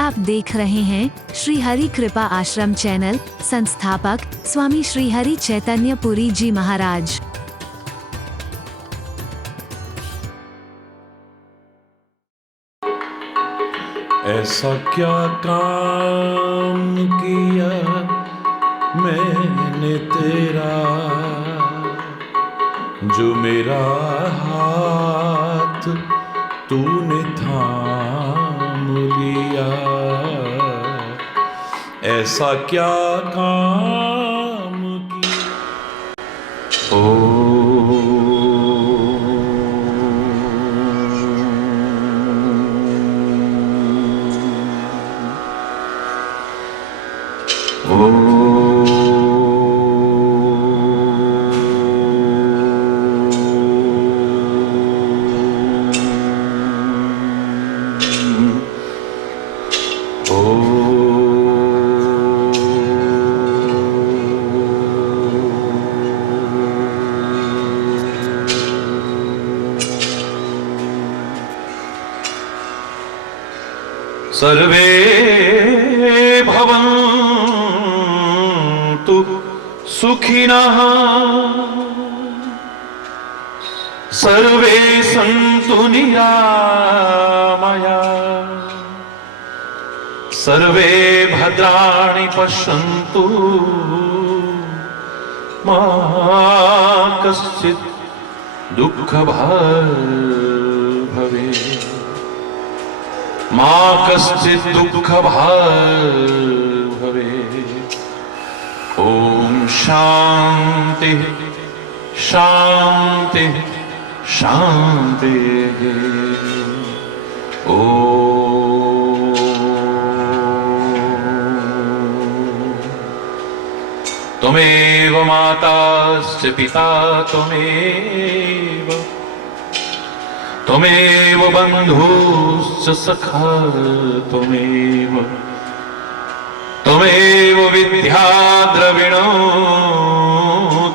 आप देख रहे हैं श्री हरि कृपा आश्रम चैनल। संस्थापक स्वामी श्री हरि चैतन्य पुरी जी महाराज। ऐसा क्या काम किया मैंने तेरा, जो मेरा हाथ तूने थाम लिया। ऐसा क्या काम किया। सर्वे भवन्तु सुखिनः, सर्वे सन्तु निरामयाः, सर्वे भद्राणि पश्यन्तु, मा कश्चित् दुःखभाग् भवेत्, मा कश्चित् दुःखभाग् भवेत्। ओम शांति शांति शांति। ओम त्वमेव माताश्च पिता त्वमेव, त्वमेव बन्धुश्च सखा त्वमेव, त्वमेव विद्या द्रविणो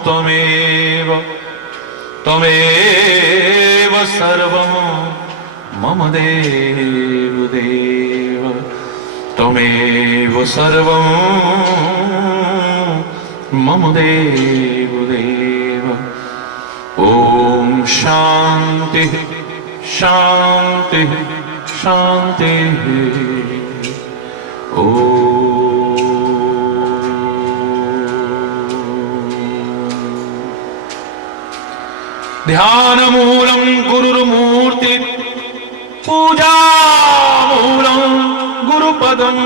त्वमेव, त्वमेव सर्वं मम देव देव, त्वमेव सर्वं मम देव देव। ओम शांति शांति शांति। ध्यानमूलं गुरुर्मूर्ति, पूजामूलं गुरुपदं,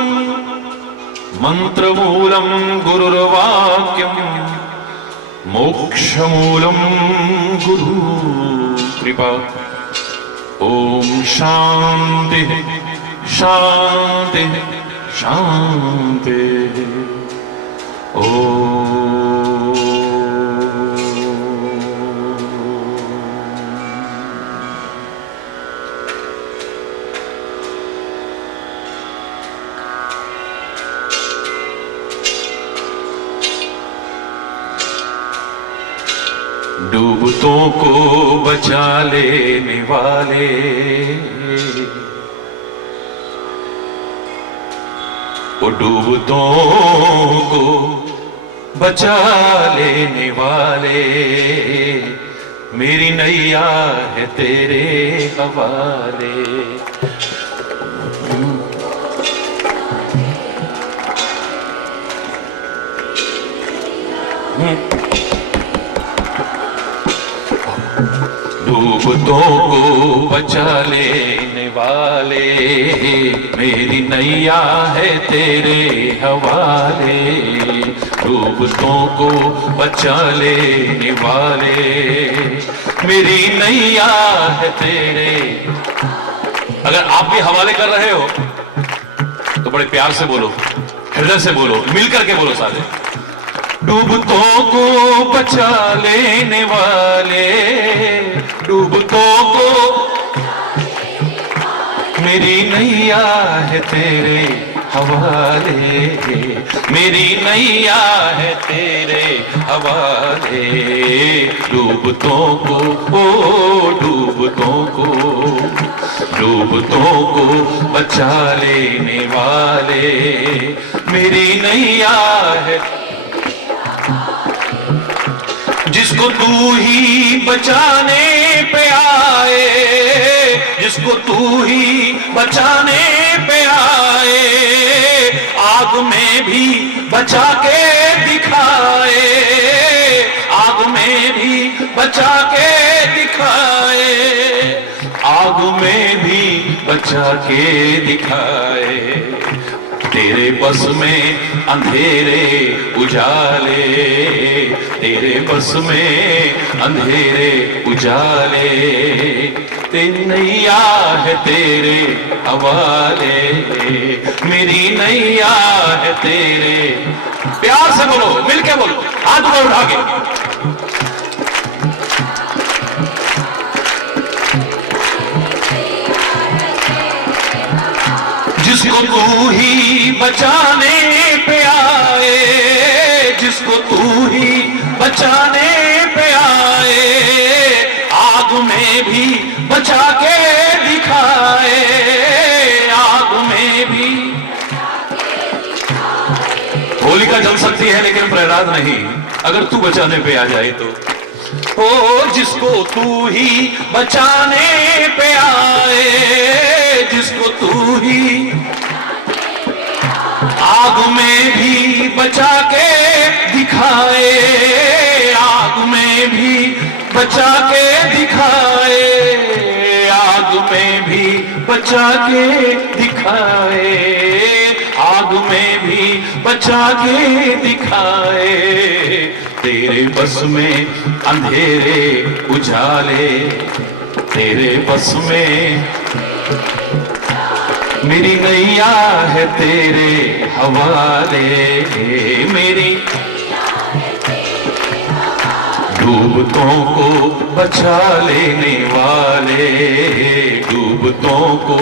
मंत्रमूलं गुरुर्वाक्यं, मोक्षमूलं गुरुकृपा। ओम शांति शांति शांति। डूबतों को बचा लेने वाले, वो डूबतों को बचा लेने वाले, मेरी नैया है तेरे हवाले। डूबतों को बचा लेने वाले, मेरी नैया है तेरे हवाले। डूबतों को बचा लेने वाले, मेरी नैया है तेरे। अगर आप भी हवाले कर रहे हो तो बड़े प्यार से बोलो, हृदय से बोलो, मिलकर के बोलो सारे। डूबतों को बचा लेने वाले, डूबतों को मेरी नैया है तेरे हवाले, मेरी नैया है तेरे हवाले। डूबतों को, ओ डूबतों को, डूबतों को बचा लेने वाले, मेरी नैया है। जिसको तू ही बचाने पे आए, जिसको तू ही बचाने पे आए, आग में भी बचा के दिखाए, आग में भी बचा के दिखाए, आग में भी बचा के दिखाए। तेरे बस में अंधेरे उजाले, तेरे बस में अंधेरे उजाले, तेरी नैया है तेरे हवाले, मेरी नैया है तेरे। प्यार से बोलो, मिलके बोलो, हाथ ऊपर उठा के। जिसको तू ही बचाने पे आए, जिसको तू ही बचाने पे आए, आग में भी बचा के दिखाए, आग में भी। होलिका जल सकती है लेकिन प्रहलाद नहीं, अगर तू बचाने पे आ जाए तो। ओ जिसको तू ही बचाने पे आए, जिसको तू ही आग में भी बचा के दिखाए, आग में भी बचा के दिखाए, आग में भी बचा के दिखाए, आग में भी बचा के दिखाए। तेरे बस में अंधेरे उजाले, तेरे बस में मेरी नैया है तेरे हवाले, मेरी डूबतों को बचा लेने वाले, डूबतों को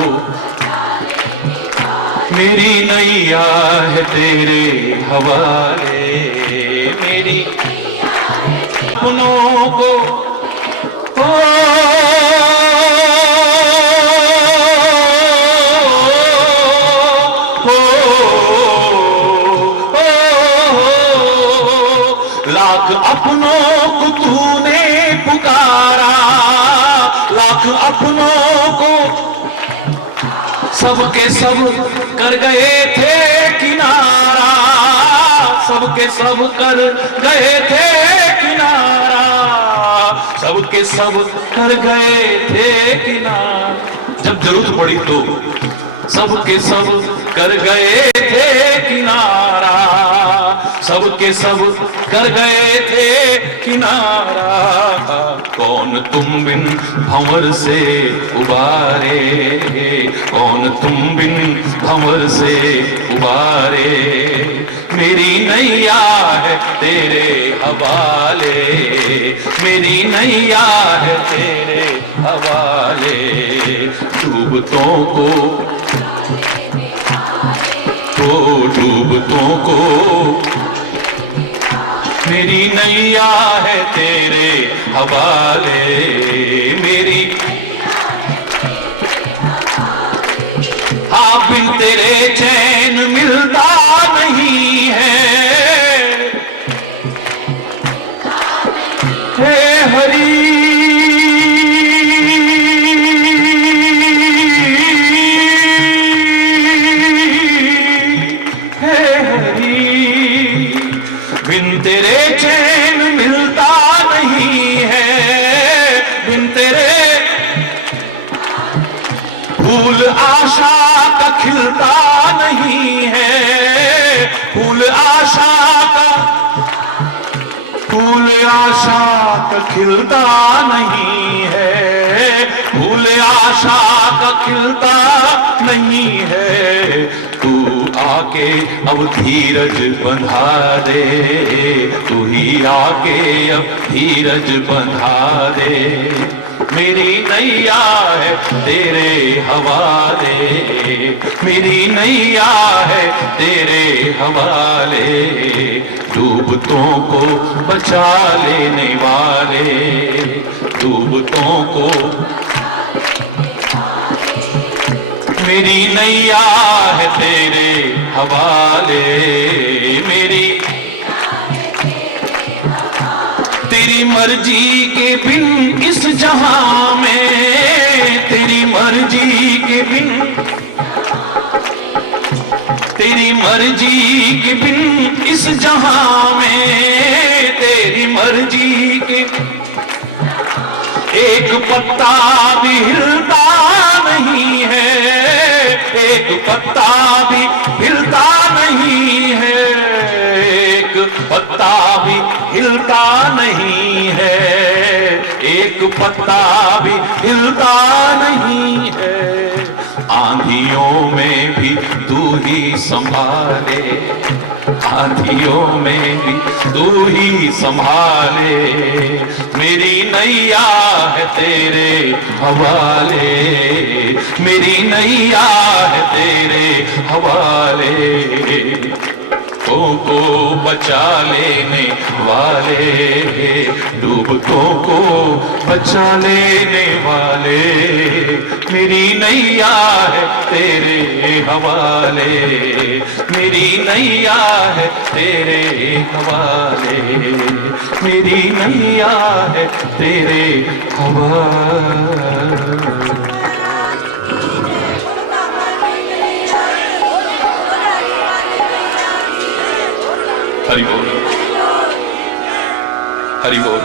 मेरी नैया है तेरे हवाले, मेरी अपनों को लाख अपनों को तूने पुकारा, लाख अपनों को सबके सब कर गए थे किनारा, सबके सब कर गए थे किनारा, सबके सब कर गए थे किनारा। जब जरूरत पड़ी तो सबके सब कर गए थे किनारा, सबके सब कर गए थे किनारा। कौन तुम बिन भंवर से उबारे, कौन तुम बिन भंवर से उबारे, मेरी नैया है तेरे हवाले, मेरी नैया है तेरे हवाले। डूबतों को, डूबतों को मेरी नैया है तेरे हवाले, मेरी हाँ बिन तेरे चैन मिलता नहीं है, हे हरी बिन तेरे चैन मिलता नहीं है, बिन तेरे फूल आशा का खिलता नहीं है, फूल आशा का, फूल आशा का खिलता नहीं है, फूल आशा का खिलता नहीं है। तू आके अब धीरज बंधा दे, तू ही आके अब धीरज बंधा दे, मेरी नैया है तेरे हवाले, मेरी नैया है तेरे हवाले, डूबतों को बचा लेने वाले, डूबतों को। मेरी नैया है तेरे हवाले, मेरी तेरी मर्जी के बिन इस जहां में, तेरी मर्जी के बिन, तेरी मर्जी के बिन इस जहां में, तेरी मर्जी के एक पत्ता भी हिलता नहीं है, एक पत्ता भी हिलता नहीं है, एक पत्ता भी हिलता नहीं है, एक पत्ता भी हिलता नहीं है। आंधियों में भी तू ही संभाले, आंधियों में भी तू ही संभाले, मेरी नैया है तेरे हवाले, मेरी नैया है तेरे हवाले, को बचा लेने वाले, डूबतों को बचा लेने वाले, मेरी नैया है तेरे हवाले, मेरी नैया है तेरे हवाले, मेरी नैया है तेरे हवाले। हरि बोल, हरि बोल।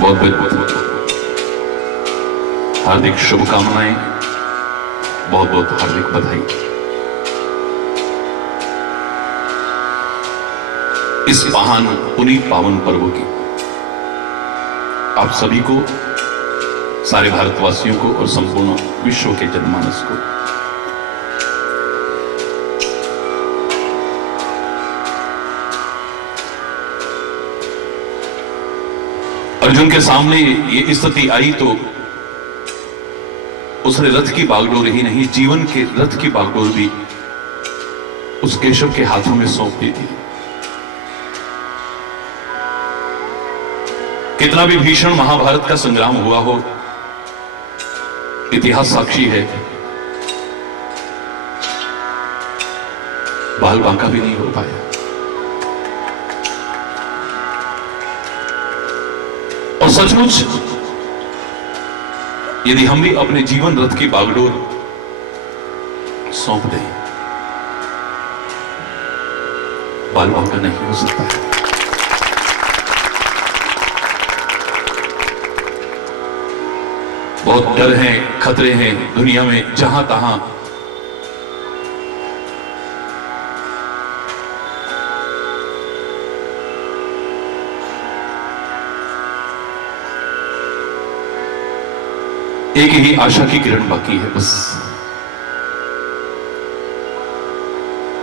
बहुत बहुत हार्दिक शुभकामनाएं, बहुत बहुत हार्दिक बधाई। इस महान पुनीत पावन पर्व की आप सभी को, सारे भारतवासियों को और संपूर्ण विश्व के जनमानस को अर्जुन के सामने ये स्थिति आई तो उसने रथ की बागडोर ही नहीं, जीवन के रथ की बागडोर भी उस केशव के हाथों में सौंप दी थी। कितना भी भीषण महाभारत का संग्राम हुआ हो, इतिहास साक्षी है, बाल बांका भी नहीं हो पाया। और सचमुच यदि हम भी अपने जीवन रथ की बागडोर सौंप दें, बाल बांका नहीं हो सकता है। बहुत डर हैं, खतरे हैं दुनिया में जहां तहां। एक ही आशा की किरण बाकी है बस।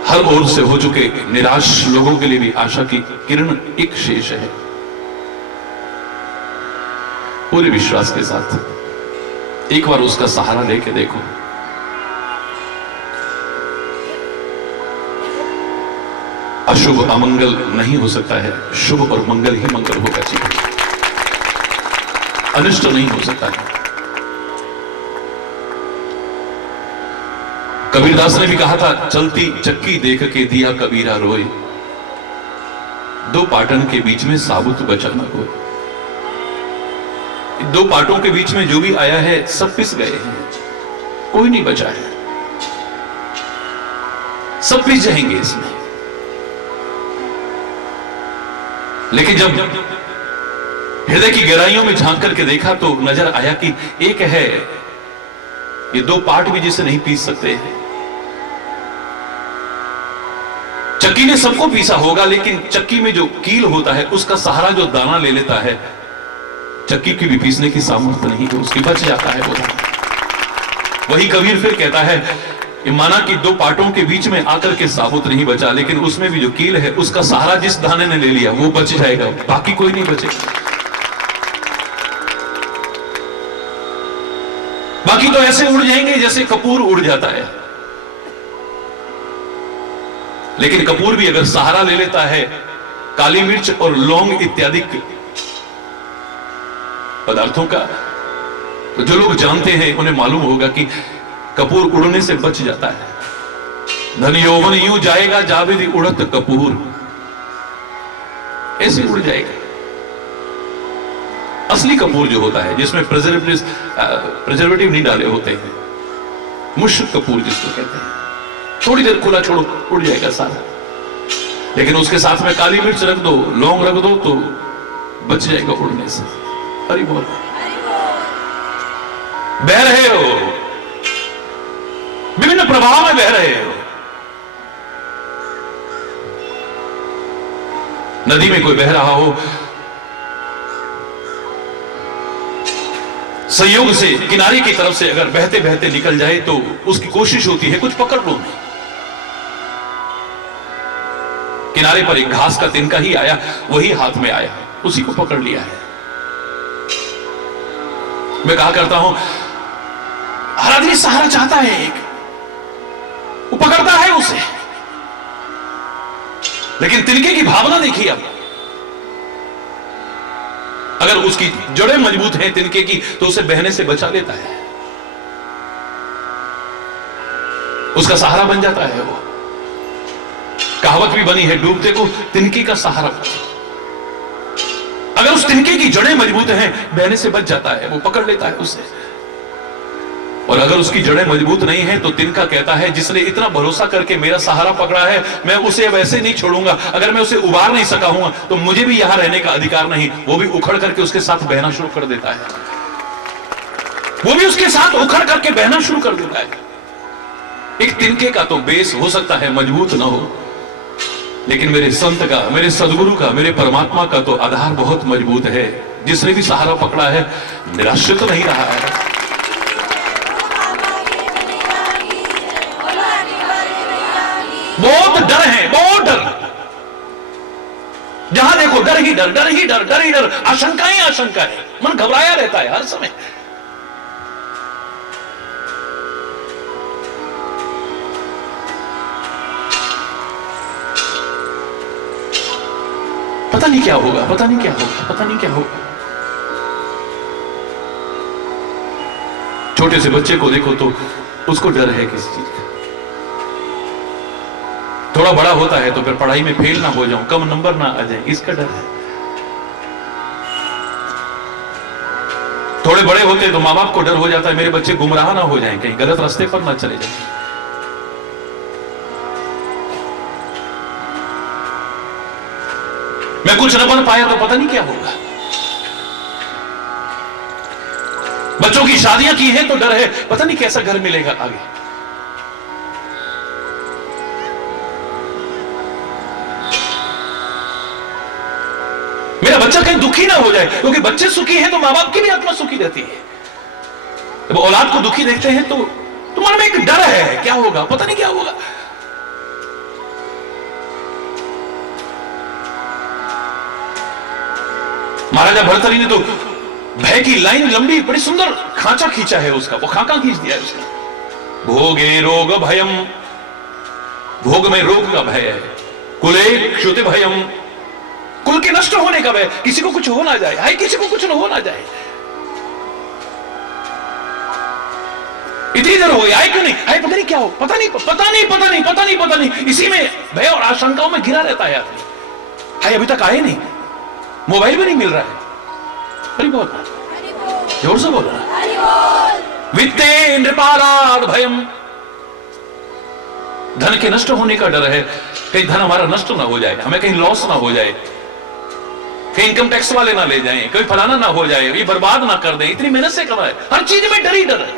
हर ओर से हो चुके निराश लोगों के लिए भी आशा की किरण एक शेष है। पूरे विश्वास के साथ एक बार उसका सहारा लेके देखो। अशुभ अमंगल नहीं हो सकता है, शुभ और मंगल ही मंगल होगा जीवन। अनिष्ट नहीं हो सकता है। कबीरदास ने भी कहा था, चलती चक्की देख के दिया कबीरा रोए, दो पाटन के बीच में साबुत बचा न कोई। दो पाटों के बीच में जो भी आया है सब पिस गए हैं, कोई नहीं बचा है, सब पिस जाएंगे इसमें। लेकिन जब हृदय की गहराइयों में झांक करके देखा तो नजर आया कि एक है, ये दो पार्ट भी जिसे नहीं पीस सकते हैं। चक्की ने सबको पीसा होगा, लेकिन चक्की में जो कील होता है उसका सहारा जो दाना ले लेता है, चक्की की भी पीसने की सामर्थ्य नहीं है, उसकी बच जाता है वो दाना। वही कबीर फिर कहता है, ये माना कि दो पाटों के बीच में आकर के साबुत नहीं बचा, लेकिन उसमें भी जो कील है उसका सहारा जिस दाने ने ले लिया वो बच जाएगा, बाकी कोई नहीं बचेगा। बाकी तो ऐसे उड़ जाएंगे जैसे कपूर उड़ जाता है। लेकिन कपूर भी अगर सहारा ले लेता है काली मिर्च और लौंग इत्यादि पदार्थों का, तो जो लोग जानते हैं उन्हें मालूम होगा कि कपूर उड़ने से बच जाता है। धन यौवन यूं जाएगा जावेदी उड़त कपूर, ऐसे उड़ जाएगा। असली कपूर जो होता है जिसमें प्रिजर्वेटिव नहीं डाले होते हैं, मुश्क कपूर जिसको कहते हैं, थोड़ी देर खुला छोड़ो उड़ जाएगा सारा। लेकिन उसके साथ में काली मिर्च रख दो, लौंग रख दो तो बच जाएगा उड़ने से। अरे बोल, बह रहे हो, विभिन्न प्रभाव में बह रहे हो। नदी में कोई बह रहा हो, संयोग से किनारे की तरफ से अगर बहते बहते निकल जाए तो उसकी कोशिश होती है कुछ पकड़ लो मैं। किनारे पर एक घास का तिनका ही आया, वही हाथ में आया, उसी को पकड़ लिया है। मैं कहा करता हूं, हर आदमी सहारा चाहता है, एक वो पकड़ता है उसे, लेकिन तिनके की भावना देखिए अब। अगर उसकी जड़ें मजबूत हैं तिनके की तो उसे बहने से बचा लेता है, उसका सहारा बन जाता है वो। कहावत भी बनी है, डूबते को तिनके का सहारा। अगर उस तिनके की जड़ें मजबूत हैं बहने से बच जाता है, वो पकड़ लेता है उसे। और अगर उसकी जड़ें मजबूत नहीं है तो तिनका कहता है जिसने इतना भरोसा करके मेरा सहारा पकड़ा है, मैं उसे अब ऐसे नहीं छोड़ूंगा। अगर मैं उसे उबार नहीं सका हूं तो मुझे भी यहां रहने का अधिकार नहीं। वो भी उखड़ करके उसके साथ बहना शुरू कर देता है, वो भी उसके साथ उखड़ करके बहना शुरू कर देता है। एक तिनके का तो बेस हो सकता है मजबूत ना हो, लेकिन मेरे संत का, मेरे सदगुरु का, मेरे परमात्मा का तो आधार बहुत मजबूत है। जिसने भी सहारा पकड़ा है निराश्रित तो नहीं रहा है। बहुत डर है, बहुत डर, जहां देखो डर ही डर, डर ही डर, डर ही डर, आशंकाएं आशंकाएं, मन घबराया रहता है हर समय। पता नहीं क्या होगा, पता नहीं क्या होगा, पता नहीं क्या होगा। छोटे से बच्चे को देखो तो उसको डर है किसी चीज का। थोड़ा बड़ा होता है तो फिर पढ़ाई में फेल ना हो जाऊं, कम नंबर ना आ जाए, इसका डर है। थोड़े बड़े होते तो मां बाप को डर हो जाता है मेरे बच्चे गुमराह ना हो जाएं, कहीं गलत रास्ते पर ना चले जाएं। मैं कुछ न बन पाया तो पता नहीं क्या होगा। बच्चों की शादियां की हैं तो डर है, पता नहीं कैसा घर मिलेगा आगे। मेरा बच्चा कहीं दुखी ना हो जाए, क्योंकि बच्चे सुखी हैं तो मां बाप की भी आत्मा सुखी रहती है। जब औलाद को दुखी देखते हैं तो मन में एक डर है, क्या होगा, पता नहीं क्या होगा। महाराजा भर्तृहरि ने तो भय की लाइन लंबी, बड़ी सुंदर खांचा खींचा है उसका, वो खाका खींच दिया है उसका। भोगे रोग भयम, भोग में रोग का भय है। कुले क्षुति भयम, कुल के नष्ट होने का भय, किसी को कुछ हो ना जाए, हाय किसी को कुछ हो ना जाए। इतनी देर हो गई, आए क्यों नहीं, आए पता नहीं क्या हो, पता नहीं पता नहीं पता नहीं पता नहीं पता नहीं, इसी में भय और आशंकाओं में घिरा रहता है आदमी। हाय अभी तक आए नहीं, मोबाइल भी नहीं मिल रहा है। अरे बहुत जोर से बोल रहा। वित्ते नृपालाद भयम, धन के नष्ट होने का डर है, कहीं धन हमारा नष्ट ना हो जाए, हमें कहीं लॉस ना हो जाए, कहीं इनकम टैक्स वाले ना ले जाएं, कोई फलाना ना हो जाए, ये बर्बाद ना कर दे, इतनी मेहनत से कमाए। हर चीज में डर ही डर है।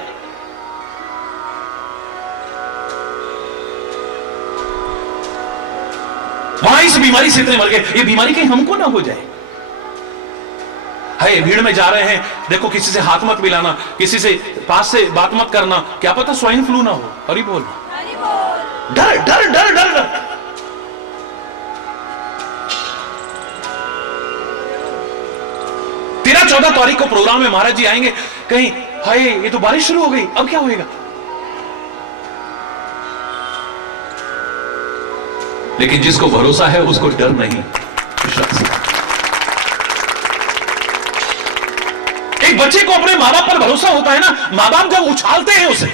वहां इस बीमारी से इतने मर गए, ये बीमारी कहीं हमको ना हो जाए। है भीड़ में जा रहे हैं, देखो किसी से हाथ मत मिलाना, किसी से पास से बात मत करना, क्या पता स्वाइन फ्लू ना हो। अरे बोल, डर डर डर डर डर। 13-14 तारीख को प्रोग्राम में महाराज जी आएंगे, कहीं हाय ये तो बारिश शुरू हो गई, अब क्या होएगा। लेकिन जिसको भरोसा है उसको डर नहीं, विश्वास। एक बच्चे को अपने माँ बाप पर भरोसा होता है ना, माँ बाप जब उछालते हैं उसे,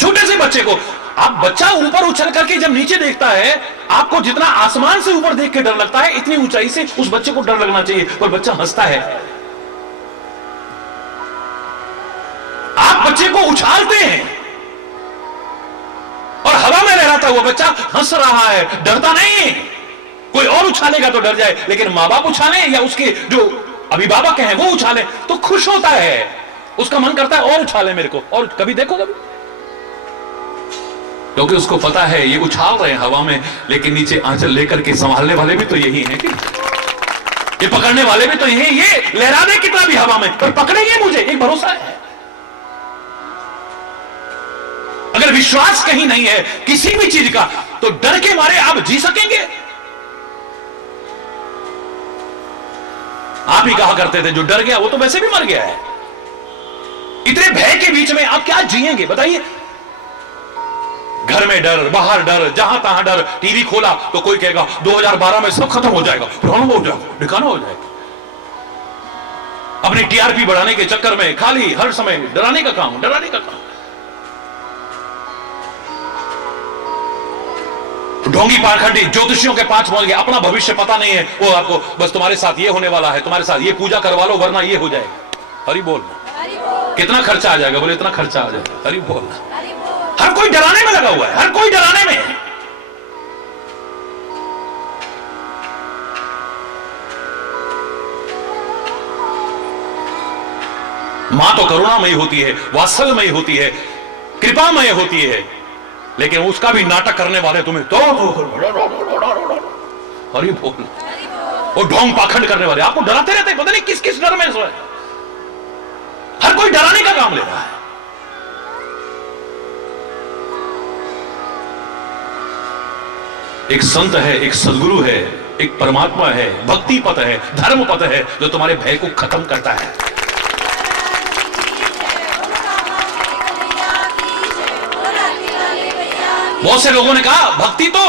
छोटे से बच्चे को, आप बच्चा ऊपर उछल करके जब नीचे देखता है, आपको जितना आसमान से ऊपर देख के डर लगता है, इतनी ऊंचाई से उस बच्चे को डर लगना चाहिए, पर बच्चा हंसता है। आप बच्चे को उछालते हैं और हवा में लहराता हुआ बच्चा हंस रहा है, डरता नहीं। कोई और उछालेगा तो डर जाए, लेकिन मां बाप उछाले या उसके जो अभिभावक हैं वो उछाले तो खुश होता है, उसका मन करता है और उछाले मेरे को, और कभी देखो कभी, क्योंकि उसको पता है ये उछाल रहे हैं हवा में, लेकिन नीचे आंचल लेकर के संभालने वाले भी तो यही हैं, कि ये पकड़ने वाले भी तो यही, ये लहरा दे कितना भी हवा में पर पकड़ेंगे मुझे, एक भरोसा है। अगर विश्वास कहीं नहीं है किसी भी चीज का, तो डर के मारे आप जी सकेंगे? आप ही कहा करते थे जो डर गया वो तो वैसे भी मर गया है। इतने भय के बीच में आप क्या जिएंगे बताइए? घर में डर, बाहर डर, जहां तहां डर, टीवी खोला तो कोई कहेगा 2012 में सब खत्म हो जाएगा, प्रॉब्लम हो जाएगा, ठिकाना हो जाएगा। अपनी टीआरपी बढ़ाने के चक्कर में खाली हर समय डराने का काम, डराने का काम। ढोंगी पाखंडी ज्योतिषियों के पांच पहुंच गए, अपना भविष्य पता नहीं है, वो आपको बस तुम्हारे साथ ये होने वाला है, तुम्हारे साथ ये पूजा करवा लो वरना ये हो जाएगा। हरि बोल। कितना खर्चा आ जाएगा? बोले इतना खर्चा आ जाएगा। हरि बोल। हर कोई डराने में लगा हुआ है, हर कोई डराने में। मां तो करुणामयी होती है, वात्सल्यमयी होती है, कृपामय होती है, लेकिन उसका भी नाटक करने वाले तुम्हें तो हरि बोल, वो ढोंग पाखंड करने वाले आपको डराते रहते, पता नहीं किस किस डर में सोए। हर कोई डराने का काम ले रहा है। एक संत है, एक सदगुरु है, एक परमात्मा है, भक्ति पथ है, धर्म पथ है, जो तुम्हारे भय को खत्म करता है। बहुत से लोगों ने कहा भक्ति तो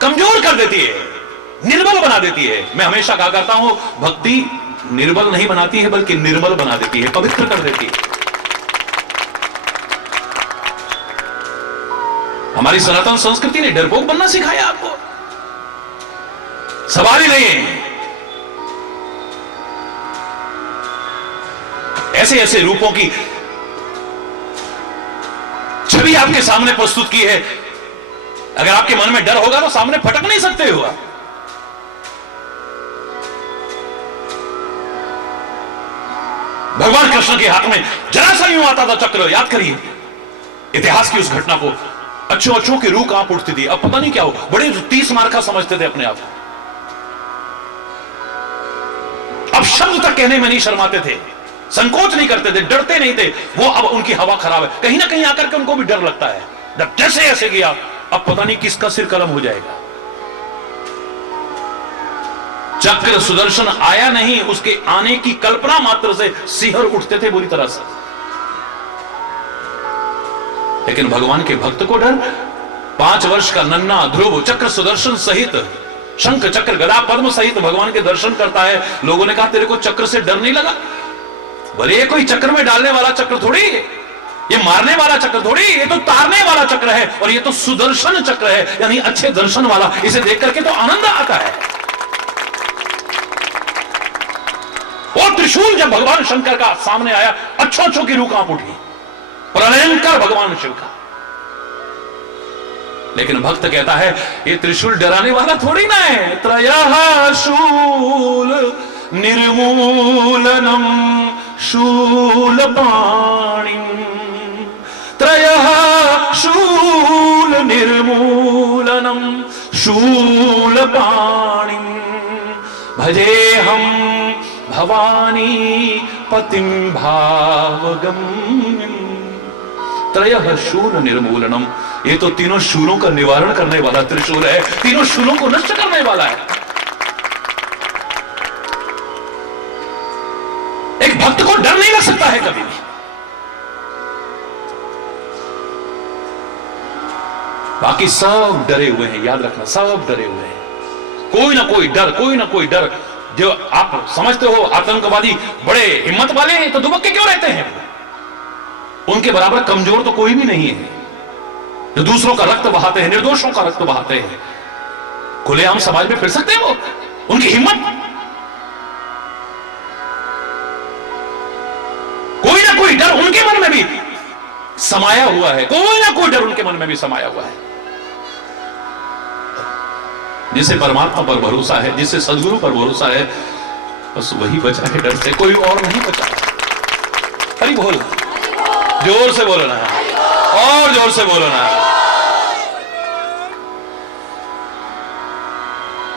कमजोर कर देती है, निर्बल बना देती है। मैं हमेशा कहा करता हूं भक्ति निर्बल नहीं बनाती है बल्कि निर्मल बना देती है, पवित्र कर देती है। हमारी सनातन संस्कृति ने डरपोक बनना सिखाया आपको, सवाल ही नहीं है। ऐसे ऐसे रूपों की छवि आपके सामने प्रस्तुत की है, अगर आपके मन में डर होगा तो सामने फटक नहीं सकते हो। भगवान कृष्ण के हाथ में जरा सा यूं आता था चक्र, याद करिए इतिहास की उस घटना को, अच्छों अच्छों की रूह कांप उठती थी। अब पता नहीं क्या हो, बड़े 30 मार्का समझते थे अपने आप, अब शब्द तक कहने में नहीं शर्माते थे, संकोच नहीं करते थे, डरते नहीं थे। वो अब उनकी हवा खराब है, कहीं ना कहीं आकर के उनको भी डर लगता है। जब जैसे ऐसे गया, अब पता नहीं किसका सिर कलम हो जाएगा। चक्र सुदर्शन आया नहीं, उसके आने की कल्पना मात्र से सिहर उठते थे बुरी तरह से। लेकिन भगवान के भक्त को डर, 5 वर्ष का नन्हा ध्रुव चक्र सुदर्शन सहित, शंख चक्र गदा पद्म सहित भगवान के दर्शन करता है। लोगों ने कहा तेरे को चक्र से डर नहीं लगा? बोले ये कोई चक्र में डालने वाला चक्र थोड़ी, ये मारने वाला चक्र थोड़ी, ये तो तारने वाला चक्र है, और ये तो सुदर्शन चक्र है, यानी अच्छे दर्शन वाला। इसे देख करके तो आनंद आता है। और त्रिशूल जब भगवान शंकर का सामने आया, अच्छों अच्छों की रूह कांप उठी, प्रलयंकर भगवान शिव का। लेकिन भक्त कहता है ये त्रिशूल डराने वाला थोड़ी ना है। त्रयः शूल निर्मूलनम शूलपाणिं, त्रयः शूल निर्मूलनम शूलपाणिं, भजेहं भवानी पतिं भावगम्यं, त्रयः शूल निर्मूलनम, ये तो तीनों शूलों का निवारण करने वाला त्रिशूल है, तीनों शूलों को नष्ट करने वाला है। एक भक्त को डर नहीं लग सकता है कभी भी। बाकी सब डरे हुए हैं, याद रखना, सब डरे हुए हैं। कोई ना कोई डर, कोई ना कोई डर। जो आप समझते हो आतंकवादी बड़े हिम्मत वाले हैं, तो दुबक्के क्यों रहते हैं? उनके बराबर कमजोर तो कोई भी नहीं है जो दूसरों का रक्त बहाते हैं, निर्दोषों का रक्त बहाते हैं। खुलेआम समाज में फिर सकते हैं वो, उनकी हिम्मत। कोई ना कोई डर उनके मन में भी समाया हुआ है, कोई ना कोई डर उनके मन में भी समाया हुआ है। जिसे परमात्मा पर भरोसा है, जिसे सदगुरु पर भरोसा है, बस वही बचा है डर से, कोई और नहीं बचा। हरि बोल, जोर से बोलो ना, और जोर से बोलो ना।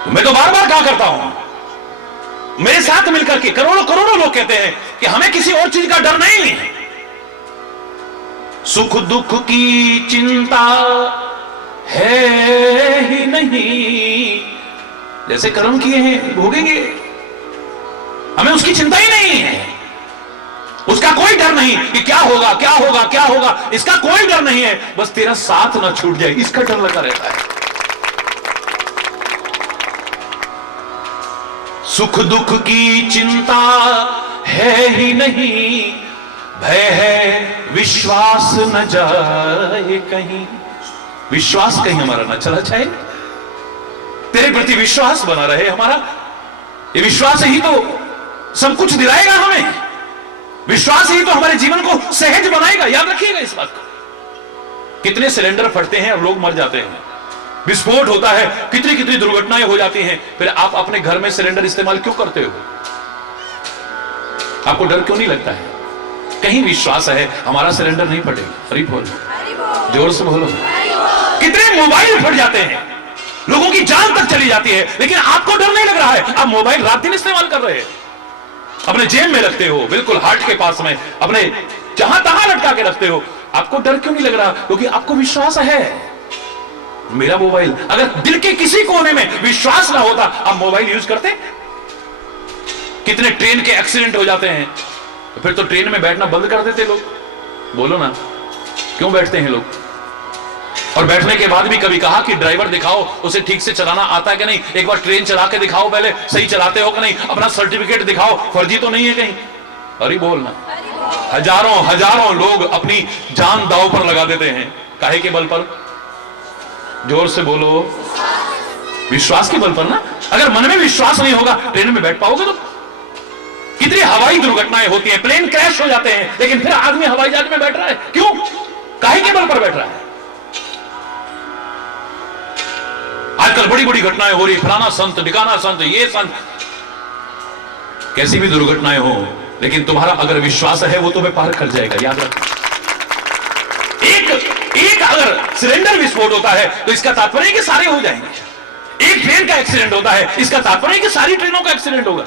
मैं तो बार बार कहा करता हूं, मेरे साथ मिलकर के करोड़ों करोड़ों लोग कहते हैं कि हमें किसी और चीज का डर नहीं है। सुख दुख की चिंता है ही नहीं, जैसे कर्म किए हैं भोगेंगे, हमें उसकी चिंता ही नहीं है। उसका कोई डर नहीं कि क्या होगा क्या होगा क्या होगा, इसका कोई डर नहीं है। बस तेरा साथ ना छूट जाए, इसका डर लगा रहता है। सुख दुख की चिंता है ही नहीं, भय है विश्वास न जाए कहीं। विश्वास कहीं हमारा न चला जाए, तेरे प्रति विश्वास बना रहे हमारा। ये विश्वास ही तो सब कुछ दिलाएगा हमें, विश्वास ही तो हमारे जीवन को सहज बनाएगा। याद रखिएगा इस बात को। कितने सिलेंडर फटते हैं और लोग मर जाते हैं, विस्फोट होता है, कितनी कितनी दुर्घटनाएं हो जाती हैं, फिर आप अपने घर में सिलेंडर इस्तेमाल क्यों करते हो? आपको डर क्यों नहीं लगता है? कहीं विश्वास है हमारा सिलेंडर नहीं फटेगा। हरि बोल, जोर से बोलो। कितने मोबाइल फट जाते हैं, लोगों की जान तक चली जाती है, लेकिन आपको डर नहीं लग रहा है। आप मोबाइल रात दिन इस्तेमाल कर रहे हैं, अपने जेब में रखते हो, बिल्कुल हार्ट के पास में, अपने जहां तहां लटका के रखते हो। आपको डर क्यों नहीं लग रहा? क्योंकि आपको विश्वास है मेरा मोबाइल। अगर दिल के किसी कोने में विश्वास ना होता, आप मोबाइल यूज करते? कितने ट्रेन के एक्सीडेंट हो जाते हैं, फिर तो ट्रेन में बैठना बंद कर देते लोग। बोलो ना, क्यों बैठते हैं लोग? और बैठने के बाद भी कभी कहा कि ड्राइवर दिखाओ, उसे ठीक से चलाना आता है कि नहीं, एक बार ट्रेन चला के दिखाओ, पहले सही चलाते हो कि नहीं, अपना सर्टिफिकेट दिखाओ, फर्जी तो नहीं है कहीं। अरे बोलना, हजारों हजारों लोग अपनी जान दांव पर लगा देते हैं, काहे के बल पर? जोर से बोलो, विश्वास के बल पर ना। अगर मन में विश्वास नहीं होगा, ट्रेन में बैठ पाओगे? तो कितनी हवाई दुर्घटनाएं होती हैं, प्लेन क्रैश हो जाते हैं, लेकिन फिर आदमी हवाई जहाज में बैठ रहा है, क्यों? काहे के बल पर बैठ रहा है? आजकल बड़ी बड़ी घटनाएं हो रही, फलाना संत, ढिकाना संत, ये संत, कैसी भी दुर्घटनाएं हो, लेकिन तुम्हारा अगर विश्वास है वो तुम्हें पार कर जाएगा। याद रखो, एक अगर सिलेंडर विस्फोट होता है तो इसका तात्पर्य कि सारे हो जाएंगे। एक ट्रेन का एक्सीडेंट होता है, इसका तात्पर्य कि सारी ट्रेनों का एक्सीडेंट होगा।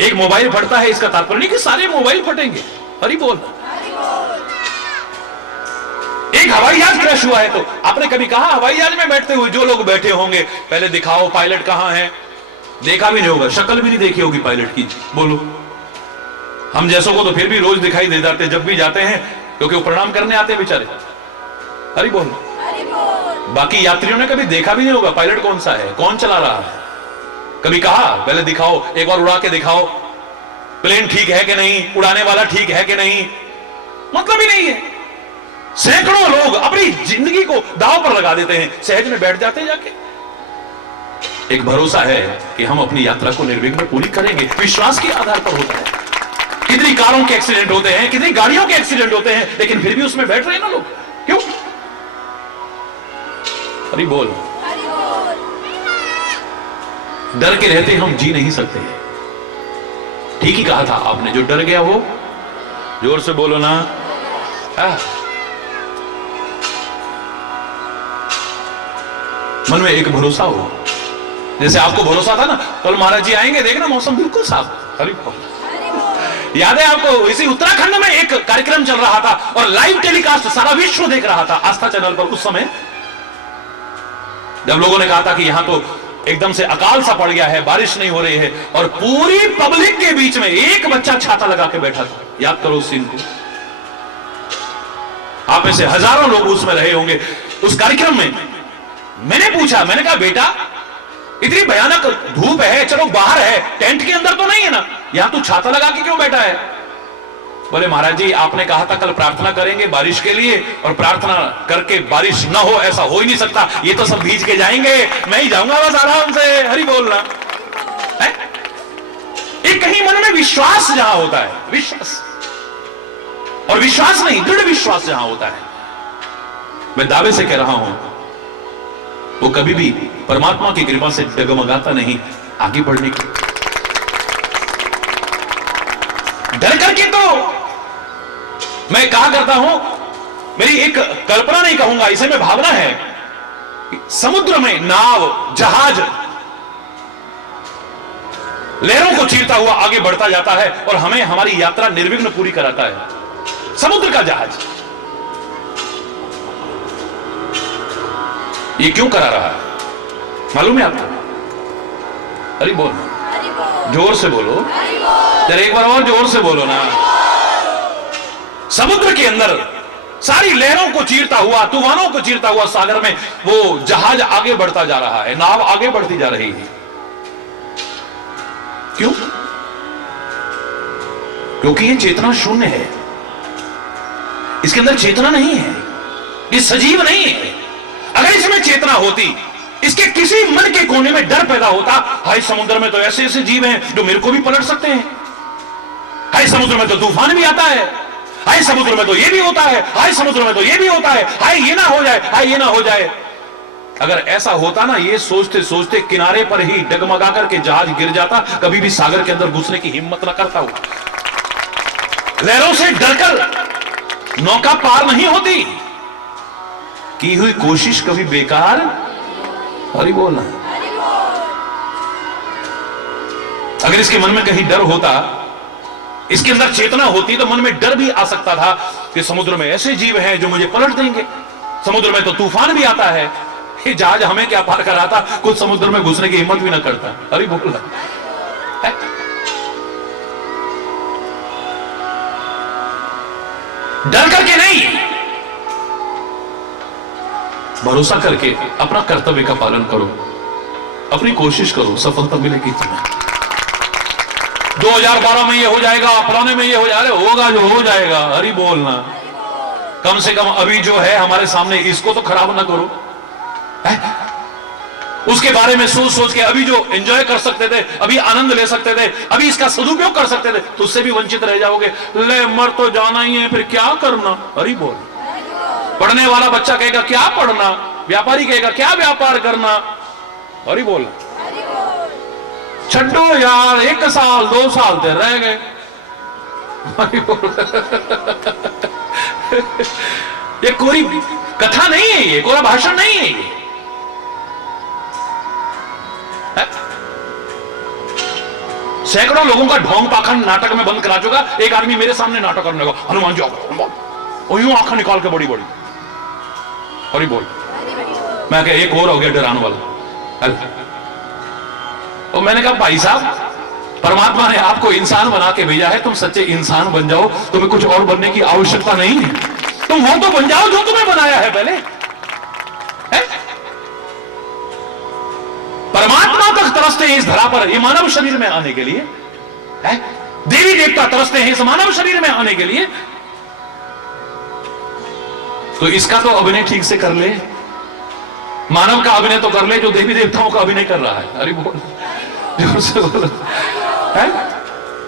एक मोबाइल फटता है, इसका तात्पर्य नहीं कि सारे मोबाइल फटेंगे। हरि बोल। एक हवाई जहाज क्रैश हुआ है, तो आपने कभी कहा हवाई जहाज में बैठते हुए जो लोग बैठे होंगे, पहले दिखाओ पायलट कहां है? देखा भी नहीं होगा, शक्ल भी नहीं देखी होगी पायलट की। बोलो, हम जैसों को तो फिर भी रोज दिखाई दे जाते जब भी जाते हैं, क्योंकि वो प्रणाम करने आते हैं बेचारे। हरि बोल। बाकी यात्रियों ने कभी देखा भी नहीं होगा पायलट कौन सा है, कौन चला रहा है। कभी कहा पहले दिखाओ, एक बार उड़ा के दिखाओ, प्लेन ठीक है कि नहीं, उड़ाने वाला ठीक है कि नहीं, मतलब ही नहीं है। सैकड़ों लोग अपनी जिंदगी को दांव पर लगा देते हैं, सहज में बैठ जाते हैं जाके। एक भरोसा है कि हम अपनी यात्रा को निर्विघ्न पूरी करेंगे, विश्वास के आधार पर होता है। कितनी कारों के एक्सीडेंट होते हैं, कितनी गाड़ियों के एक्सीडेंट होते हैं, लेकिन फिर भी उसमें बैठ रहे हैं ना लोग, क्यों? अरे बोल। डर के रहते हम जी नहीं सकते। ठीक ही कहा था आपने, जो डर गया वो, जोर से बोलो ना। मन में एक भरोसा हो, जैसे आपको भरोसा था ना कल महाराज जी आएंगे, देखना मौसम बिल्कुल साफ। अरे याद है आपको, इसी उत्तराखंड में एक कार्यक्रम चल रहा था और लाइव टेलीकास्ट सारा विश्व देख रहा था आस्था चैनल पर। उस समय जब लोगों ने कहा था कि यहां तो एकदम से अकाल सा पड़ गया है, बारिश नहीं हो रही है, और पूरी पब्लिक के बीच में एक बच्चा छाता लगा के बैठा था। याद करो उस सीन को। आप में से हजारों लोग उसमें रहे होंगे उस कार्यक्रम में। मैंने पूछा, मैंने कहा बेटा इतनी भयानक धूप है, चलो बाहर है, टेंट के अंदर तो नहीं है ना, यहां तू छाता लगा के क्यों बैठा है? बोले महाराज जी आपने कहा था कल प्रार्थना करेंगे बारिश के लिए, और प्रार्थना करके बारिश ना हो ऐसा हो ही नहीं सकता, ये तो सब भीज के जाएंगे, मैं ही जाऊंगा बस आराम से। हरि बोलना है। एक कहीं मन में विश्वास जहां होता है, विश्वास और विश्वास नहीं, दृढ़ विश्वास जहां होता है, मैं दावे से कह रहा हूं वो कभी भी परमात्मा की कृपा से डगमगाता नहीं आगे बढ़ने की। डर करके तो मैं कहा करता हूं, मेरी एक कल्पना नहीं कहूंगा, इसे में भावना है, समुद्र में नाव जहाज लहरों को चीरता हुआ आगे बढ़ता जाता है और हमें हमारी यात्रा निर्विघ्न पूरी कराता है। समुद्र का जहाज ये क्यों करा रहा है मालूम है आपको? अरे बोल, जोर से बोलो, जरा एक बार और जोर से बोलो ना। समुद्र के अंदर सारी लहरों को चीरता हुआ, तूफानों को चीरता हुआ सागर में वो जहाज आगे बढ़ता जा रहा है, नाव आगे बढ़ती जा रही है। क्यों? क्योंकि ये चेतना शून्य है, इसके अंदर चेतना नहीं है, ये सजीव नहीं है। अगर इसमें चेतना होती, इसके किसी मन के कोने में डर पैदा होता, हाय समुद्र में तो ऐसे ऐसे जीव हैं जो मेरे को भी पलट सकते हैं, हाय समुद्र में तो तूफान भी आता है, हाय समुद्र में तो ये भी होता है, हाय समुद्र में तो ये भी होता है, हाय ये ना हो जाए, हाय ये ना हो जाए। अगर ऐसा होता ना, ये सोचते सोचते किनारे पर ही डगमगा करके जहाज गिर जाता, कभी भी सागर के अंदर घुसने की हिम्मत ना करता। लहरों से डरकर नौका पार नहीं होती, की हुई कोशिश कभी बेकार। हरि बोलना। अगर इसके मन में कहीं डर होता, इसके अंदर चेतना होती, तो मन में डर भी आ सकता था कि समुद्र में ऐसे जीव हैं जो मुझे पलट देंगे, समुद्र में तो तूफान भी आता है, ये जहाज हमें क्या पार कराता, कुछ समुद्र में घुसने की हिम्मत भी ना करता। हरि बोलना। डर करके नहीं, भरोसा करके अपना कर्तव्य का पालन करो, अपनी कोशिश करो, सफलता मिलेगी तुम्हें। 2012 में ये हो जाएगा, पुराने में ये हो जाएगा, होगा जो हो जाएगा। हरि बोलना। कम से कम अभी जो है हमारे सामने, इसको तो खराब ना करो। उसके बारे में सोच सोच के अभी जो एंजॉय कर सकते थे, अभी आनंद ले सकते थे, अभी इसका सदुपयोग कर सकते थे, तो उससे भी वंचित रह जाओगे। ले मर तो जाना ही है, फिर क्या करना। हरि बोल। पढ़ने वाला बच्चा कहेगा क्या पढ़ना, व्यापारी कहेगा क्या व्यापार करना। हरि बोल। छड्डो यार, 1 साल 2 साल तो रह गए। हरि बोल। ये कोई कथा नहीं है, ये कोई भाषण नहीं है, ये सैकड़ों लोगों का ढोंग पाखंड नाटक में बंद करा चुका। एक आदमी मेरे सामने नाटक करने लगा, हनुमान जी और यूं आंखें निकाल के बड़ी बड़ी। हरि बोल। मैं कहा एक और हो गया डराने वाला। तो मैंने कहा भाई साहब, परमात्मा ने आपको इंसान बना के भेजा है, तुम सच्चे इंसान बन जाओ, तुम्हें कुछ और बनने की आवश्यकता नहीं है। तुम वो तो बन जाओ जो तुम्हें बनाया है पहले। परमात्मा तक तरसते हैं इस धरा पर, ये मानव शरीर में आने के लिए। देवी देवता तरसते हैं इस मानव शरीर में आने के लिए। तो इसका तो अभिनय ठीक से कर ले, मानव का अभिनय तो कर ले जो देवी देवताओं का अभिनय कर रहा है। अरे बोल, जोर से बोलो।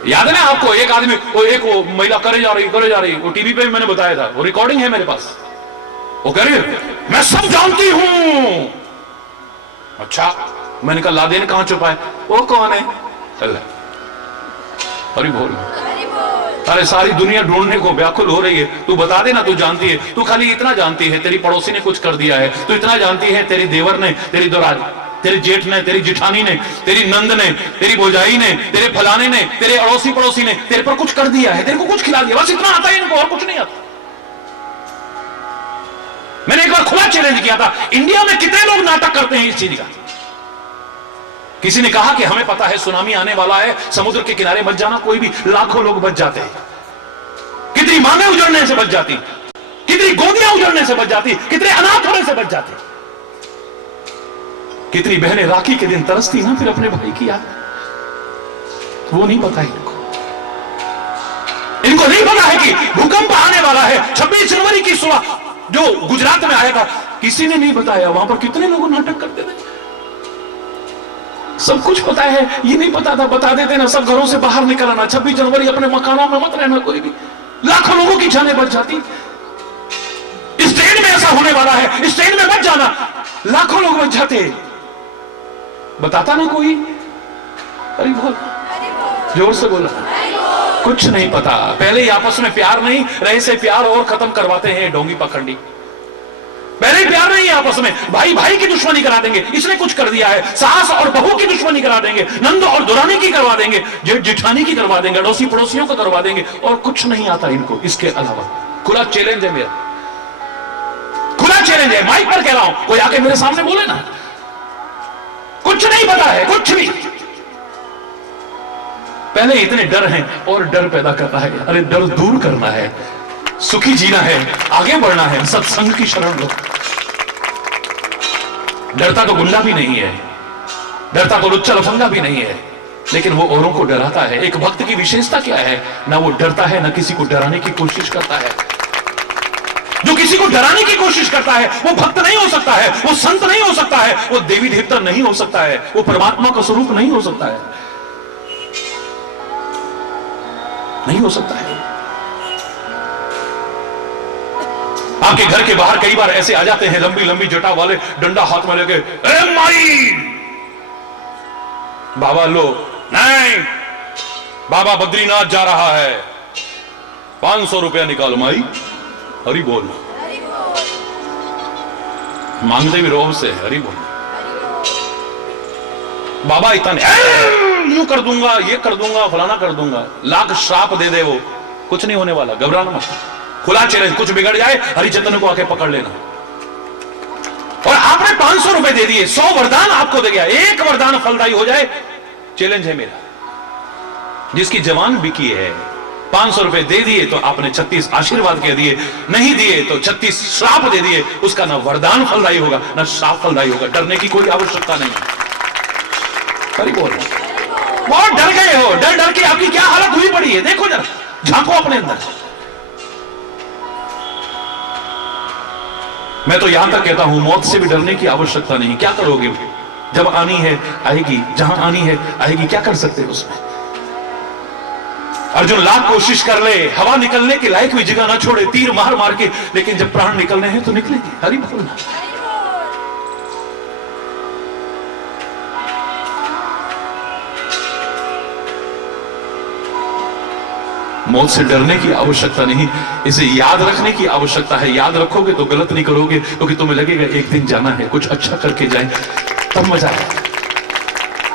याद है ना आपको, एक आदमी वो महिला करे जा रही, वो टीवी पे भी मैंने बताया था, वो रिकॉर्डिंग है मेरे पास। वो कह रही है मैं सब जानती हूं। अच्छा, मैंने कहा लादेन कहां छुपा है? वो कौन है? अरे बोल। अरे सारी दुनिया ढूंढने को व्याकुल हो रही है, तू बता दे ना, तू जानती है। तू खाली इतना जानती है तेरी पड़ोसी ने कुछ कर दिया है, तू इतना जानती है तेरी देवर ने, तेरी तेरे जेठ ने, तेरी जिठानी ने, तेरी नंद ने, तेरी भौजाई ने, तेरे फलाने ने, तेरे अड़ोसी पड़ोसी ने तेरे पर कुछ कर दिया है, तेरे को कुछ खिला दिया, बस इतना आता है इनको, और कुछ नहीं आता। मैंने एक बार खुला चैलेंज किया था, इंडिया में कितने लोग नाटक करते हैं इस चीज का। किसी ने कहा कि हमें पता है सुनामी आने वाला है, समुद्र के किनारे मत जाना, कोई भी, लाखों लोग बच जाते हैं। कितनी मांगे उजड़ने से बच जाती, कितनी गोदियां उजड़ने से बच जाती, कितने अनाथ होने से बच जाते, कितनी बहनें राखी के दिन तरसती ना फिर अपने भाई की याद। वो नहीं पता इनको, इनको नहीं पता है कि भूकंप आने वाला है। 26 जनवरी की सुबह जो गुजरात में आया था, किसी ने नहीं बताया वहां पर कितने लोग नाटक करते थे। सब कुछ पता है, ये नहीं पता था, बता देते ना, सब घरों से बाहर निकल आना, 26 जनवरी अपने मकानों में मत रहना कोई भी, लाखों लोगों की जानें बच जाती। इस ट्रेन में ऐसा होने वाला है, इस ट्रेन में मत जाना, लाखों लोग बच जाते, बताता ना कोई। अरे बोल, जोर से बोला, कुछ नहीं पता। पहले ही आपस में प्यार नहीं रहे से प्यार और खत्म करवाते हैं डोंगी पखंडी। पहले ही प्यार नहीं है आपस में, भाई भाई की दुश्मनी करा देंगे, इसने कुछ कर दिया है, सास और बहू की दुश्मनी करा देंगे, नंद और दुरानी की करवा देंगे, जेठ जिठानी की करवा देंगे, अड़ोसी पड़ोसियों को करवा देंगे, और कुछ नहीं आता इनको इसके अलावा। खुला चैलेंज है मेरा, खुला चैलेंज है, माइक पर कह रहा हूं, कोई आके मेरे सामने बोले ना, कुछ नहीं पता है, कुछ भी। पहले इतने डर हैं और डर पैदा करना है, अरे डर दूर करना है, सुखी जीना है, आगे बढ़ना है, सत्संग की शरण लो। डरता तो गुंडा भी नहीं है, डरता तो लुच्चा लफंगा भी नहीं है, लेकिन वो औरों को डराता है। एक भक्त की विशेषता क्या है, ना वो डरता है, ना किसी को डराने की कोशिश करता है। जो किसी को डराने की कोशिश करता है वो भक्त नहीं हो सकता है, वो संत नहीं हो सकता है, वो देवी देवता नहीं हो सकता है, वो परमात्मा का स्वरूप नहीं हो सकता है, नहीं हो सकता है। आपके घर के बाहर कई बार ऐसे आ जाते हैं लंबी लंबी जटा वाले, डंडा हाथ में लेके, ए माई, बाबा लो, नहीं बाबा बद्रीनाथ जा रहा है, 500 रुपया निकालो माई, हरि बोल, मांगते भी रोब से, हरि बोल। बाबा इतना यूं कर दूंगा, ये कर दूंगा, फलाना कर दूंगा, लाख श्राप दे दे, वो कुछ नहीं होने वाला, घबराना मत। खुला चैलेंज, कुछ बिगड़ जाए हरिचंदन को आके पकड़ लेना। और आपने 500 रुपए दे दिए, 100 वरदान आपको दे गया, एक वरदान फलदायी हो जाए, चैलेंज है मेरा। जिसकी जवान बिकी है, 500 रुपए दे दिए तो आपने 36 आशीर्वाद कह दिए, नहीं दिए तो 36 श्राप दे दिए, उसका ना वरदान फलदायी होगा ना श्राप फलदायी होगा। डरने की कोई आवश्यकता नहीं है। सही बोल रहे हैं, बहुत डर गए हो, डर डर के आपकी क्या हालत हुई पड़ी है, देखो जरा, झांको अपने अंदर। मैं तो यहां तक कहता हूं, मौत से भी डरने की आवश्यकता नहीं। क्या करोगे, जब आनी है आएगी, जहां आनी है आएगी, क्या कर सकते हो उसमें। अर्जुन लाख कोशिश कर ले, हवा निकलने के लायक भी जगह ना छोड़े, तीर मार मार के, लेकिन जब प्राण निकलने हैं तो निकलेंगे। हरि बोलना। मौत से डरने की आवश्यकता नहीं, इसे याद रखने की आवश्यकता है। याद रखोगे तो गलत नहीं करोगे, क्योंकि तुम्हें लगेगा एक दिन जाना है, कुछ अच्छा करके जाएं, तब मजा है।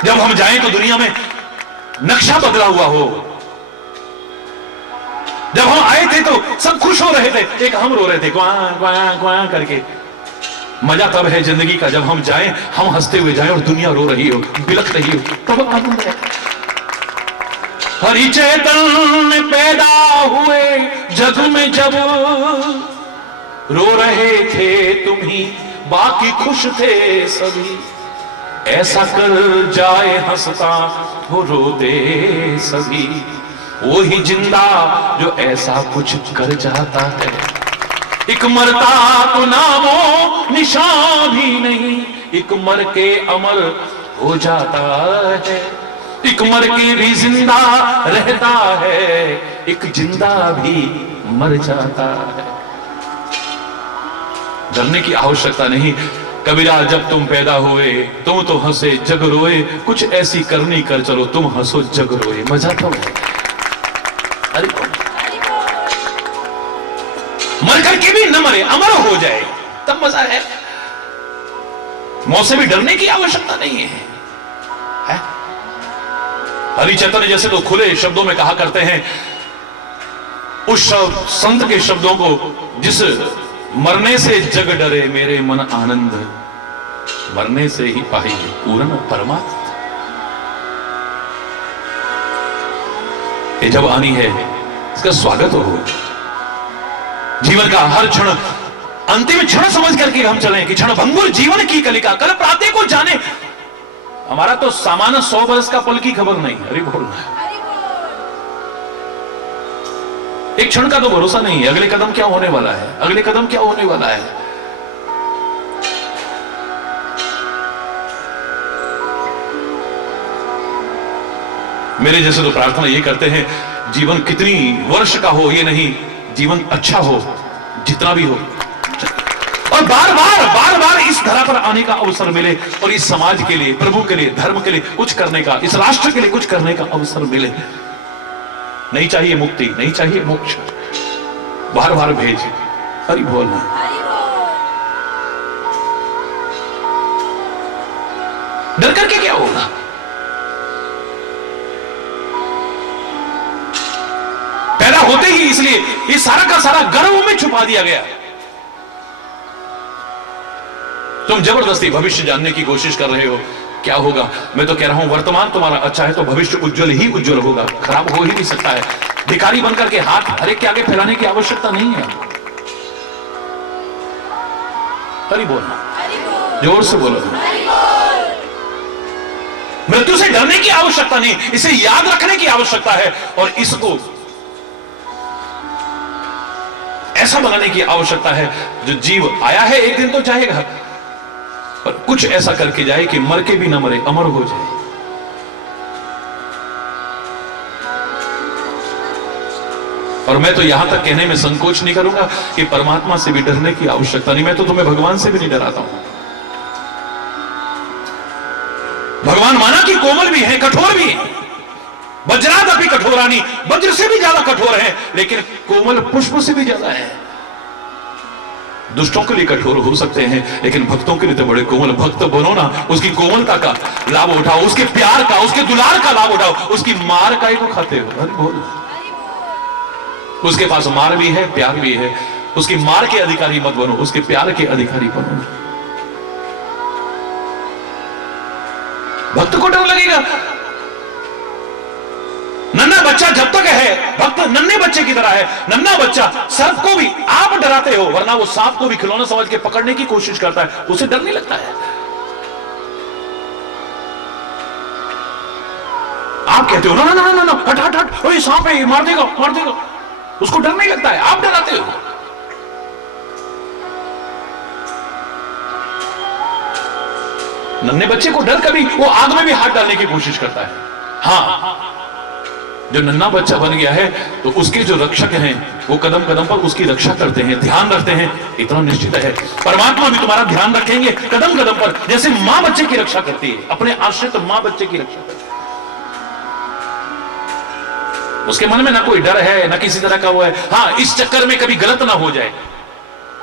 जब हम जाएं तो दुनिया में नक्शा बदला हुआ हो। जब हम आए थे तो सब खुश हो रहे थे, एक हम रो रहे थे क्वां क्वां क्वां करके। मजा तब है जिंदगी का जब हम जाएं, हम हंसते हुए जाएं और दुनिया रो रही हो, बिलख रही हो, तब आनंद है। हरि चैतन्य पैदा हुए जग में जब, रो रहे थे तुम ही, बाकी खुश थे सभी। ऐसा कर जाए हंसता वो रो दे सभी, वो ही जिंदा जो ऐसा कुछ कर जाता है। एक मरता तो नामो निशान भी नहीं, एक मर के अमर हो जाता है। एक मर के भी जिंदा रहता है, एक जिंदा भी मर जाता है। डरने की आवश्यकता नहीं। कबीरा जब तुम पैदा हुए तुम तो हंसे जग रोए, कुछ ऐसी करनी कर चलो तुम हंसो जग रोए, मजा तो है। अरे मर करके भी न मरे, अमर हो जाए तब मजा है। मौत से भी डरने की आवश्यकता नहीं है, है? हरि चैतन्य जैसे तो खुले शब्दों में कहा करते हैं, उस संत के शब्दों को, जिस मरने से जग डरे मेरे मन आनंद, मरने से ही पाई पूर्ण परमात्मा। ये जब आनी है इसका स्वागत हो। जीवन का हर क्षण अंतिम क्षण समझ करके हम चलें कि क्षण भंगुर जीवन की कलिका, कल प्रातः को जाने। हमारा तो सामान्य 100 वर्ष का पल की खबर नहीं। अरे बोलना है, एक क्षण का तो भरोसा नहीं है, अगले कदम क्या होने वाला है, अगले कदम क्या होने वाला है। मेरे जैसे तो प्रार्थना ये करते हैं, जीवन कितनी वर्ष का हो ये नहीं, जीवन अच्छा हो जितना भी हो, और बार बार इस धरा पर आने का अवसर मिले, और इस समाज के लिए, प्रभु के लिए, धर्म के लिए कुछ करने का, इस राष्ट्र के लिए कुछ करने का अवसर मिले। नहीं चाहिए मुक्ति, नहीं चाहिए मोक्ष, बार बार भेज। हरि बोलना। डर करके क्या होगा? पैदा होते ही इसलिए ये सारा का सारा गर्भ में छुपा दिया गया। तुम जबरदस्ती भविष्य जानने की कोशिश कर रहे हो, क्या होगा? मैं तो कह रहा हूं, वर्तमान तुम्हारा अच्छा है तो भविष्य उज्जवल ही उज्जवल होगा, खराब हो ही नहीं सकता है। भिखारी बनकर के हाथ हर एक के आगे फैलाने की आवश्यकता नहीं है। हरि बोलना, जोर से बोलो। मृत्यु से डरने की आवश्यकता नहीं, इसे याद रखने की आवश्यकता है, और इसको ऐसा बनाने की आवश्यकता है, जो जीव आया है एक दिन तो जाएगा, पर कुछ ऐसा करके जाए कि मर के भी ना मरे, अमर हो जाए। और मैं तो यहां तक कहने में संकोच नहीं करूंगा कि परमात्मा से भी डरने की आवश्यकता नहीं। मैं तो तुम्हें भगवान से भी नहीं डराता हूं। भगवान माना कि कोमल भी है, कठोर भी है, वज्रादपि कठोरानी, वज्र से भी ज्यादा कठोर है, लेकिन कोमल पुष्प से भी ज्यादा है। दुष्टों के लिए कठोर हो सकते हैं, लेकिन भक्तों के लिए तो बड़े कोमल। भक्त बनो ना, उसकी कोमलता का लाभ उठाओ, उसके प्यार का, उसके दुलार का लाभ उठाओ, उसकी मार का ही तो खाते हो। अरे बोल, उसके पास मार भी है, प्यार भी है। उसकी मार के अधिकारी मत बनो, उसके प्यार के अधिकारी बनो। भक्त को डर लगेगा? नन्हा बच्चा जब तक है, भक्त नन्हे बच्चे की तरह है। नन्हा बच्चा सर्प को भी आप डराते हो, वरना वो सांप को भी खिलौना समझ के पकड़ने की कोशिश करता है, उसे डर नहीं लगता है। आप कहते हो ना ना ना ना, हट हट हट, ओए सांप है, मार देगा मार देगा, उसको डर नहीं लगता है, आप डराते हो। नन्हे बच्चे को डर कभी, वो आग में भी हाथ डालने की कोशिश करता है। हाँ, जो नन्हा बच्चा बन गया है तो उसके जो रक्षक हैं वो कदम कदम पर उसकी रक्षा करते हैं, ध्यान रखते हैं। इतना निश्चित है परमात्मा भी तुम्हारा ध्यान रखेंगे कदम कदम पर, जैसे मां बच्चे की रक्षा करती है, अपने आश्रित मां बच्चे की रक्षा करती है। उसके मन में ना कोई डर है, ना किसी तरह का वो है। हाँ, इस चक्कर में कभी गलत ना हो जाए,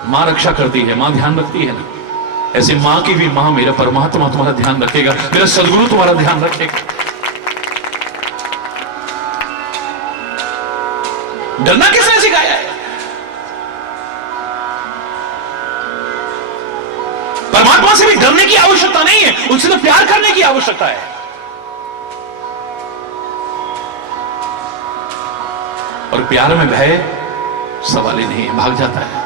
मां रक्षा करती है, मां ध्यान रखती है ना। ऐसे मां की भी मां, मेरा परमात्मा तुम्हारा ध्यान रखेगा, मेरा सदगुरु तुम्हारा ध्यान रखेगा। डरना किसने सिखाया है? परमात्मा से भी डरने की आवश्यकता नहीं है, उनसे तो प्यार करने की आवश्यकता है। और प्यार में भय सवाल ही नहीं है, भाग जाता है।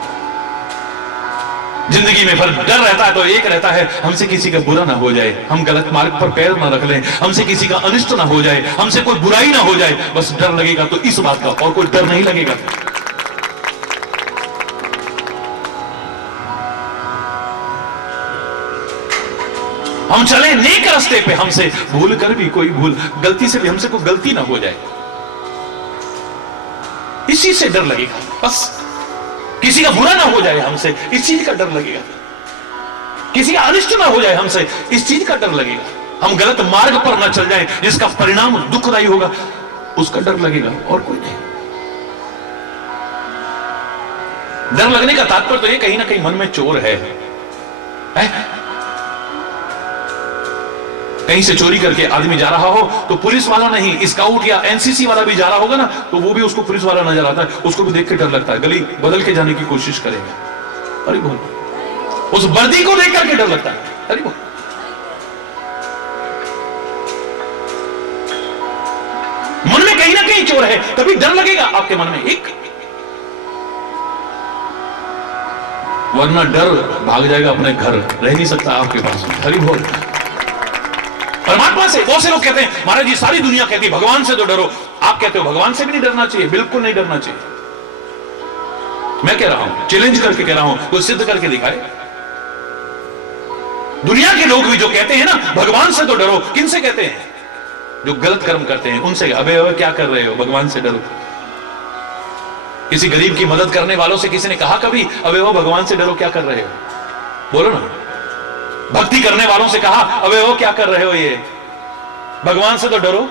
जिंदगी में पर डर रहता है तो एक रहता है, हमसे किसी का बुरा ना हो जाए, हम गलत मार्ग पर पैर ना रख लें, हमसे किसी का अनिष्ट ना हो जाए, हमसे कोई बुराई ना हो जाए, बस डर लगेगा तो इस बात का, और कोई डर नहीं लगेगा। हम चले नेक रास्ते पे, हमसे भूल कर भी कोई भूल, गलती से भी हमसे कोई गलती ना हो जाए, इसी से डर लगेगा। बस किसी का बुरा ना हो जाए हमसे, इस चीज का डर लगेगा। किसी का अनिष्ट ना हो जाए हमसे, इस चीज का डर लगेगा। हम गलत मार्ग पर ना चल जाएं, जिसका परिणाम दुखदायी होगा, उसका डर लगेगा, और कोई नहीं। डर लगने का तात्पर्य तो ये, कहीं ना कहीं मन में चोर है? कहीं से चोरी करके आदमी जा रहा हो तो पुलिस वाला नहीं, स्काउट या एनसीसी वाला भी जा रहा होगा ना, तो वो भी उसको पुलिस वाला नजर आता है, उसको भी देख के डर लगता है, गली बदल के जाने की कोशिश करेगा। अरे बोल, उस वर्दी को देख करके डर लगता है। अरे बोल, मन में कहीं ना कहीं चोर है, कभी डर लगेगा आपके मन में एक, वरना डर भाग जाएगा अपने घर, रह नहीं सकता आपके पास। हरि बोल। परमात्मा से बहुत से लोग कहते हैं महाराज जी सारी दुनिया कहती है भगवान से तो डरो, आप कहते हो भगवान से भी नहीं डरना चाहिए, बिल्कुल नहीं डरना चाहिए। मैं कह रहा हूं, चैलेंज करके कह रहा हूं, कोई सिद्ध करके दिखाए। दुनिया के लोग भी जो कहते हैं ना भगवान से तो डरो, किनसे कहते हैं? जो गलत कर्म करते हैं उनसे। अबे अबे क्या कर रहे हो, भगवान से डरो। किसी गरीब की मदद करने वालों से किसी ने कहा कभी अबे वो भगवान से डरो, क्या कर रहे हो? बोलो ना। भक्ति करने वालों से कहा अबे वो क्या कर रहे हो, ये भगवान से तो डरो।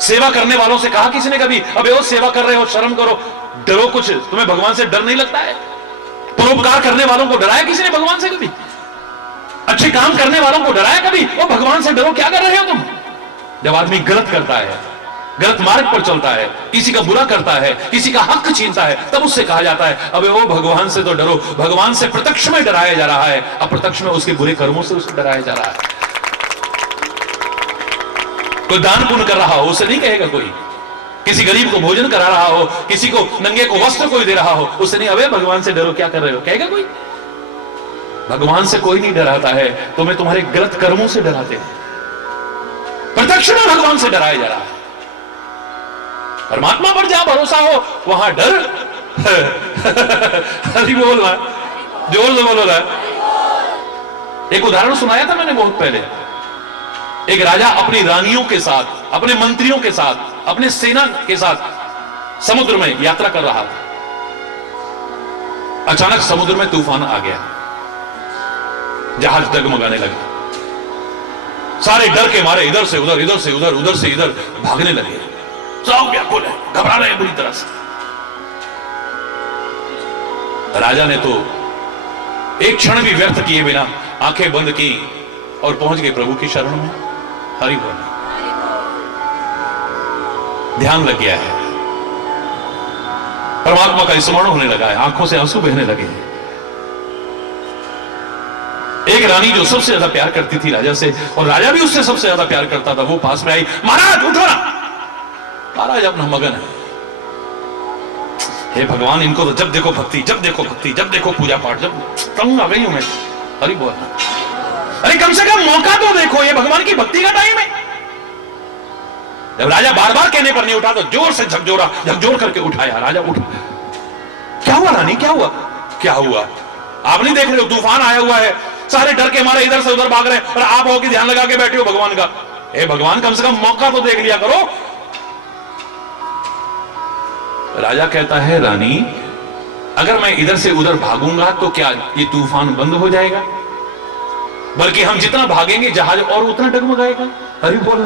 सेवा करने वालों से कहा किसी ने कभी अबे वो सेवा कर रहे हो, शर्म करो, डरो कुछ, तुम्हें भगवान से डर नहीं लगता है? परोपकार करने वालों को डराया किसी ने भगवान से कभी? अच्छे काम करने वालों को डराया कभी? वो भगवान से डरो, क्या कर रहे हो तुम? जब आदमी गलत करता है, गलत मार्ग पर चलता है, किसी का बुरा करता है, किसी का हक छीनता है, तब उससे कहा जाता है अबे वो भगवान से तो डरो। भगवान से प्रत्यक्ष में डराया जा रहा है, अप्रत्यक्ष में उसके बुरे कर्मों से उसे डराया जा रहा है। कोई दान पुण्य कर रहा हो उसे नहीं कहेगा कोई, किसी गरीब को भोजन करा रहा हो, किसी को नंगे को वस्त्र कोई दे रहा हो, उसे नहीं अबे भगवान से डरो, क्या कर रहे हो, कहेगा कोई? भगवान से कोई नहीं डराता है, तुम्हें तुम्हारे गलत कर्मों से डराते हैं। प्रत्यक्ष में भगवान से डराया जा रहा है। परमात्मा पर जहां भरोसा हो वहां डर हरि बोल रहा, जोर से बोलो ना। एक उदाहरण सुनाया था मैंने बहुत पहले। एक राजा अपनी रानियों के साथ, अपने मंत्रियों के साथ, अपने सेना के साथ समुद्र में यात्रा कर रहा था। अचानक समुद्र में तूफान आ गया, जहाज डगमगाने लगा। सारे डर के मारे इधर से उधर, इधर से उधर, उधर से इधर भागने लगे। सब व्याकुल है, घबरा रहे हैं बुरी तरह से। राजा ने तो एक क्षण भी व्यर्थ किए बिना आंखें बंद की और पहुंच गए प्रभु की शरण में। हरि बोल। ध्यान लग गया है, परमात्मा का स्मरण होने लगा है, आंखों से आंसू बहने लगे हैं। एक रानी जो सबसे ज्यादा प्यार करती थी राजा से, और राजा भी उससे सबसे ज्यादा प्यार करता था, वो पास में आई। महाराज उठो ना, महाराज अपना मगन है। हे भगवान, इनको तो जब देखो भक्ति, जब देखो भक्ति, जब देखो पूजा पाठ, जब तंग आ गई हूं मैं। अरे बोल, अरे कम से कम मौका तो देखो, ये भगवान की भक्ति का टाइम है। जब राजा बार बार कहने पर नहीं उठा तो जोर से झकझोर करके उठाया। राजा उठ, क्या हुआ रानी, क्या हुआ? क्या हुआ? आप नहीं देख रहे हो तूफान आया हुआ है, सारे डर के मारे इधर से उधर भाग रहे हैं, और आप हो कि ध्यान लगा के बैठे हो भगवान का। हे भगवान, कम से कम मौका तो देख लिया करो। राजा कहता है रानी, अगर मैं इधर से उधर भागूंगा तो क्या ये तूफान बंद हो जाएगा? बल्कि हम जितना भागेंगे जहाज और उतना डगमगाएगा। हरि बोल।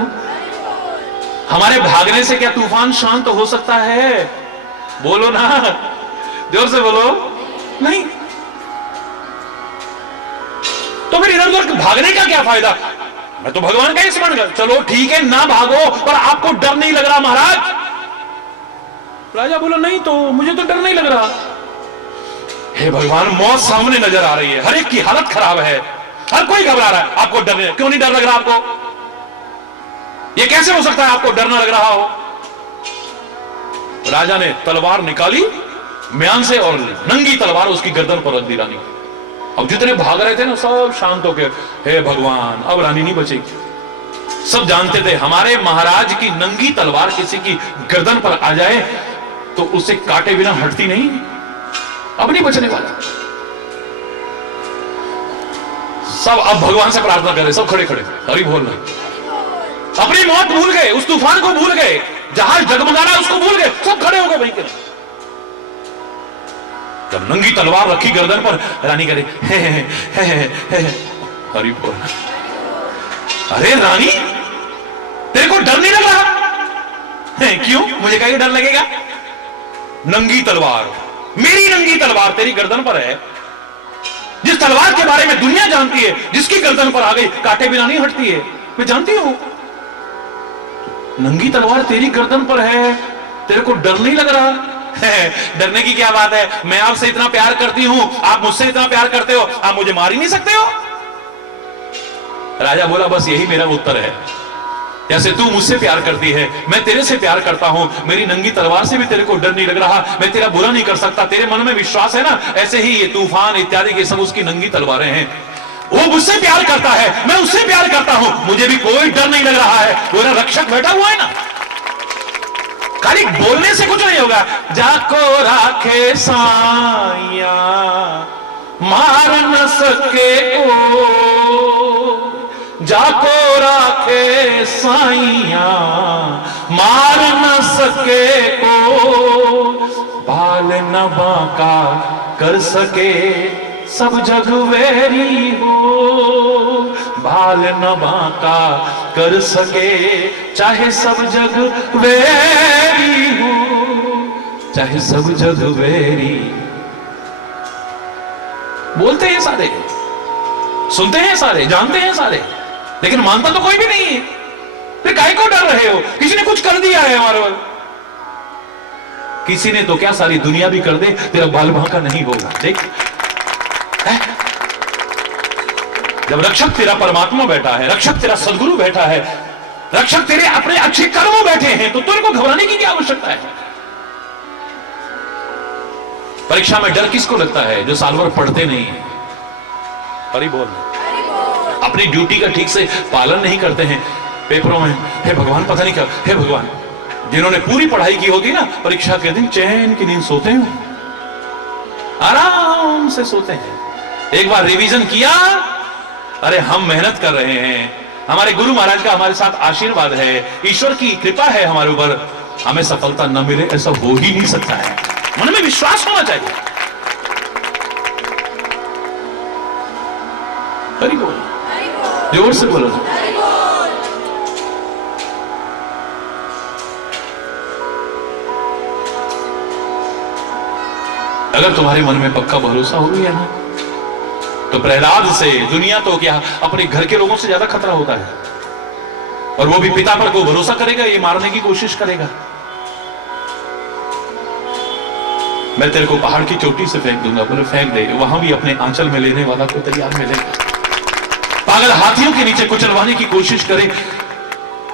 हमारे भागने से क्या तूफान शांत हो सकता है? बोलो ना, जोर से बोलो। नहीं। तो फिर इधर उधर भागने का क्या फायदा? मैं तो भगवान का ही स्मरण कर। चलो ठीक है, ना भागो, पर आपको डर नहीं लग रहा महाराज? राजा बोला नहीं तो मुझे तो डर नहीं लग रहा। हे भगवान, मौत सामने नजर आ रही है, हर एक की हालत खराब है, हर कोई घबरा रहा है, आपको डर नहीं, क्यों नहीं डर लग रहा आपको? ये कैसे हो सकता है आपको डर ना लग रहा हो? राजा ने तलवार निकाली म्यान से और नंगी तलवार उसकी गर्दन पर रख दी रानी। अब जितने भाग रहे थे ना सब शांत होके, हे भगवान, अब रानी नहीं बचेगी। सब जानते थे हमारे महाराज की नंगी तलवार किसी की गर्दन पर आ जाए तो उसे काटे बिना हटती नहीं, अब नहीं बचने वाला। सब अब भगवान से प्रार्थना कर रहे, सब खड़े खड़े हरि बोल रहे, अपनी मौत भूल गए, उस तूफान को भूल गए, जहाज डगमगा रहा उसको भूल गए, सब खड़े हो गए वहीं के। जब नंगी तलवार रखी गर्दन पर, रानी करे हरि बोल। अरे रानी, तेरे को डर नहीं लग रहा? क्यों? मुझे कहीं डर लगेगा? नंगी तलवार, मेरी नंगी तलवार तेरी गर्दन पर है, जिस तलवार के बारे में दुनिया जानती है, जिसकी गर्दन पर आ गई काटे बिना नहीं हटती है, मैं जानती हूं। नंगी तलवार तेरी गर्दन पर है, तेरे को डर नहीं लग रहा है? डरने की क्या बात है, मैं आपसे इतना प्यार करती हूं, आप मुझसे इतना प्यार करते हो, आप मुझे मार ही नहीं सकते हो। राजा बोला बस यही मेरा उत्तर है। जैसे तू मुझसे प्यार करती है, मैं तेरे से प्यार करता हूं, मेरी नंगी तलवार से भी तेरे को डर नहीं लग रहा, मैं तेरा बुरा नहीं कर सकता, तेरे मन में विश्वास है ना, ऐसे ही ये तूफान इत्यादि के सब उसकी नंगी तलवारें हैं। वो मुझसे प्यार करता है, मैं उससे प्यार करता हूं, मुझे भी कोई डर नहीं लग रहा है। वो ना रक्षक बैठा हुआ है ना, खाली बोलने से कुछ नहीं होगा। जाको राखे साया मार न सके को, जाको राखे साइया मार न सके को, बाल न बांका कर सके सब जग वेरी हो, बाल न बांका कर सके चाहे सब जग वेरी हो, चाहे सब जग वेरी। बोलते हैं सारे, सुनते हैं सारे, जानते हैं सारे, लेकिन मानता तो कोई भी नहीं है। फिर काहे को डर रहे हो? किसी ने कुछ कर दिया है हमारे पर, किसी ने तो क्या सारी दुनिया भी कर दे, तेरा बाल बांका नहीं होगा। देख जब रक्षक तेरा परमात्मा बैठा है, रक्षक तेरा सदगुरु बैठा है, रक्षक तेरे अपने अच्छे कर्मों बैठे हैं, तो तेरे को घबराने की क्या आवश्यकता है? परीक्षा में डर किसको लगता है? जो साल भर पढ़ते नहीं है, हरि बोल, अपनी ड्यूटी का ठीक से पालन नहीं करते हैं पेपरों में। हे भगवान पता नहीं क्या, हे भगवान, जिन्होंने पूरी पढ़ाई की होती ना, परीक्षा के दिन चैन की नींद सोते हैं, आराम से सोते हैं। एक बार रिवीजन किया, अरे हम मेहनत कर रहे हैं, हमारे गुरु महाराज का हमारे साथ आशीर्वाद है, ईश्वर की कृपा है हमारे ऊपर, हमें सफलता न मिले ऐसा हो ही नहीं सकता है। मन में विश्वास होना चाहिए। हरि बोल, जोर से बोलो। अगर तुम्हारे मन में पक्का भरोसा हो गया ना, तो प्रहलाद से दुनिया तो क्या, अपने घर के लोगों से ज्यादा खतरा होता है। और वो भी पिता पर को भरोसा करेगा, ये मारने की कोशिश करेगा। मैं तेरे को पहाड़ की चोटी से फेंक दूंगा, बोले फेंक दे, वहां भी अपने आंचल में लेने वाला को तैयार मिलेगा। पागल हाथियों के नीचे कुचलवाने की कोशिश करे,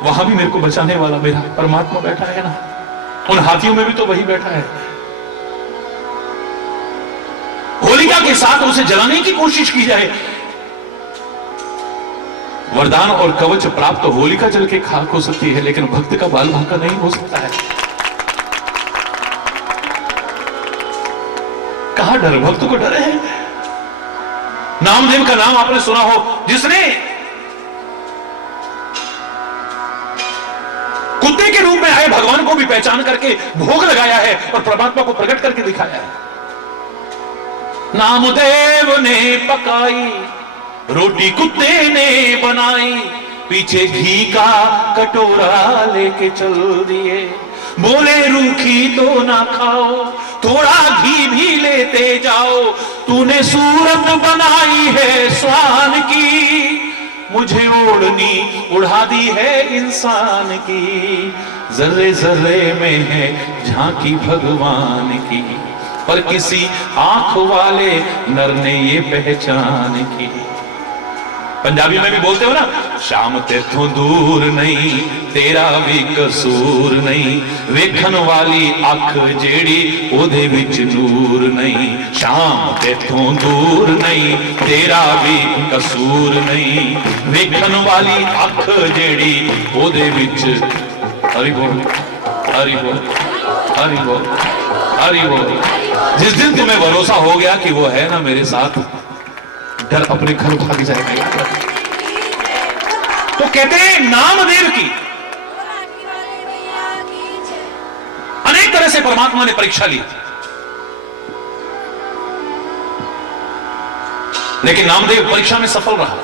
वहां भी मेरे को बचाने वाला मेरा परमात्मा बैठा है ना। उन हाथियों में भी तो वही बैठा है। होलिका के साथ उसे जलाने की कोशिश की जाए, वरदान और कवच प्राप्त तो होलिका जल के खाक हो सकती है, लेकिन भक्त का बाल बांका नहीं हो सकता है। कहां डर, भक्त को डर है। नामदेव का नाम आपने सुना हो, जिसने कुत्ते के रूप में आए भगवान को भी पहचान करके भोग लगाया है और परमात्मा को प्रकट करके दिखाया है। नामदेव ने पकाई रोटी, कुत्ते ने बनाई, पीछे घी का कटोरा लेके चल दिए, बोले रूखी तो ना खाओ, थोड़ा घी भी लेते जाओ, तूने सूरत बनाई है स्वान की, मुझे ओढ़नी उड़ा दी है इंसान की, जर्रे जर्रे में है झांकी भगवान की, पर किसी आंख वाले नर ने ये पहचान की। पंजाबी में भी बोलते हो ना, शाम तेथों दूर नहीं, तेरा भी कसूर नहीं, वेखन वाली अख जेड़ी ओदे विच नूर नहीं, शाम तेथों दूर नहीं, तेरा भी कसूर नहीं, वेखन वाली अख जेड़ी ओदे विच। हरि बोल, हरि बोल, हरि बोल, हरि बोल। जिस दिन तुम्हें भरोसा हो गया कि वो है ना मेरे साथ, डर अपने घर भाग जाएगा। तो कहते हैं नामदेव की अनेक तरह से परमात्मा ने परीक्षा ली, लेकिन नामदेव परीक्षा में सफल रहा,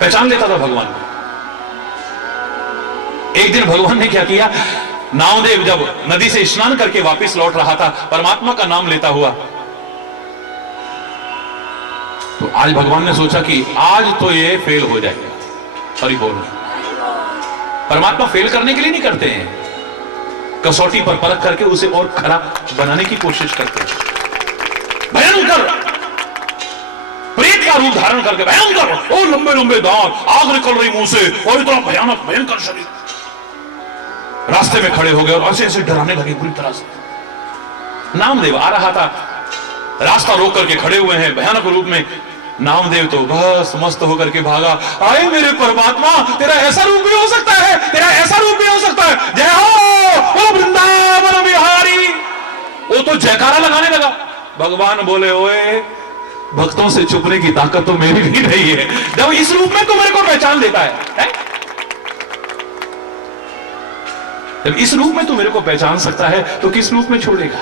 पहचान लेता था भगवान को। एक दिन भगवान ने क्या किया, नामदेव जब नदी से स्नान करके वापस लौट रहा था परमात्मा का नाम लेता हुआ, तो आज भगवान ने सोचा कि आज तो ये फेल हो जाएगा। हरि बोल। परमात्मा फेल करने के लिए नहीं करते हैं, कसौटी पर परख करके उसे और खराब बनाने की कोशिश करते हैं। भयंकर प्रेत का रूप धारण करके, भयंकर, ओ लंबे लंबे दांत, आग निकल रही मुंह से, और इतना भयानक भयंकर शरीर, रास्ते में खड़े हो गए और ऐसे ऐसे डराने लगे पूरी तरह से। नामदेव आ रहा था, रास्ता रोक करके खड़े हुए हैं भयानक रूप में। नामदेव तो बस मस्त होकर के भागा, आए मेरे परमात्मा, तेरा ऐसा रूप भी हो सकता है, तेरा ऐसा रूप भी हो सकता है, जय हो ओ वृंदावन बिहारी। वो तो जयकारा लगाने लगा। भगवान बोले, ओए भक्तों से छुपने की ताकत तो मेरी भी नहीं है, जब इस रूप में तो मेरे को पहचान देता है? जब इस रूप में तू मेरे को पहचान सकता है तो किस रूप में छोड़ेगा?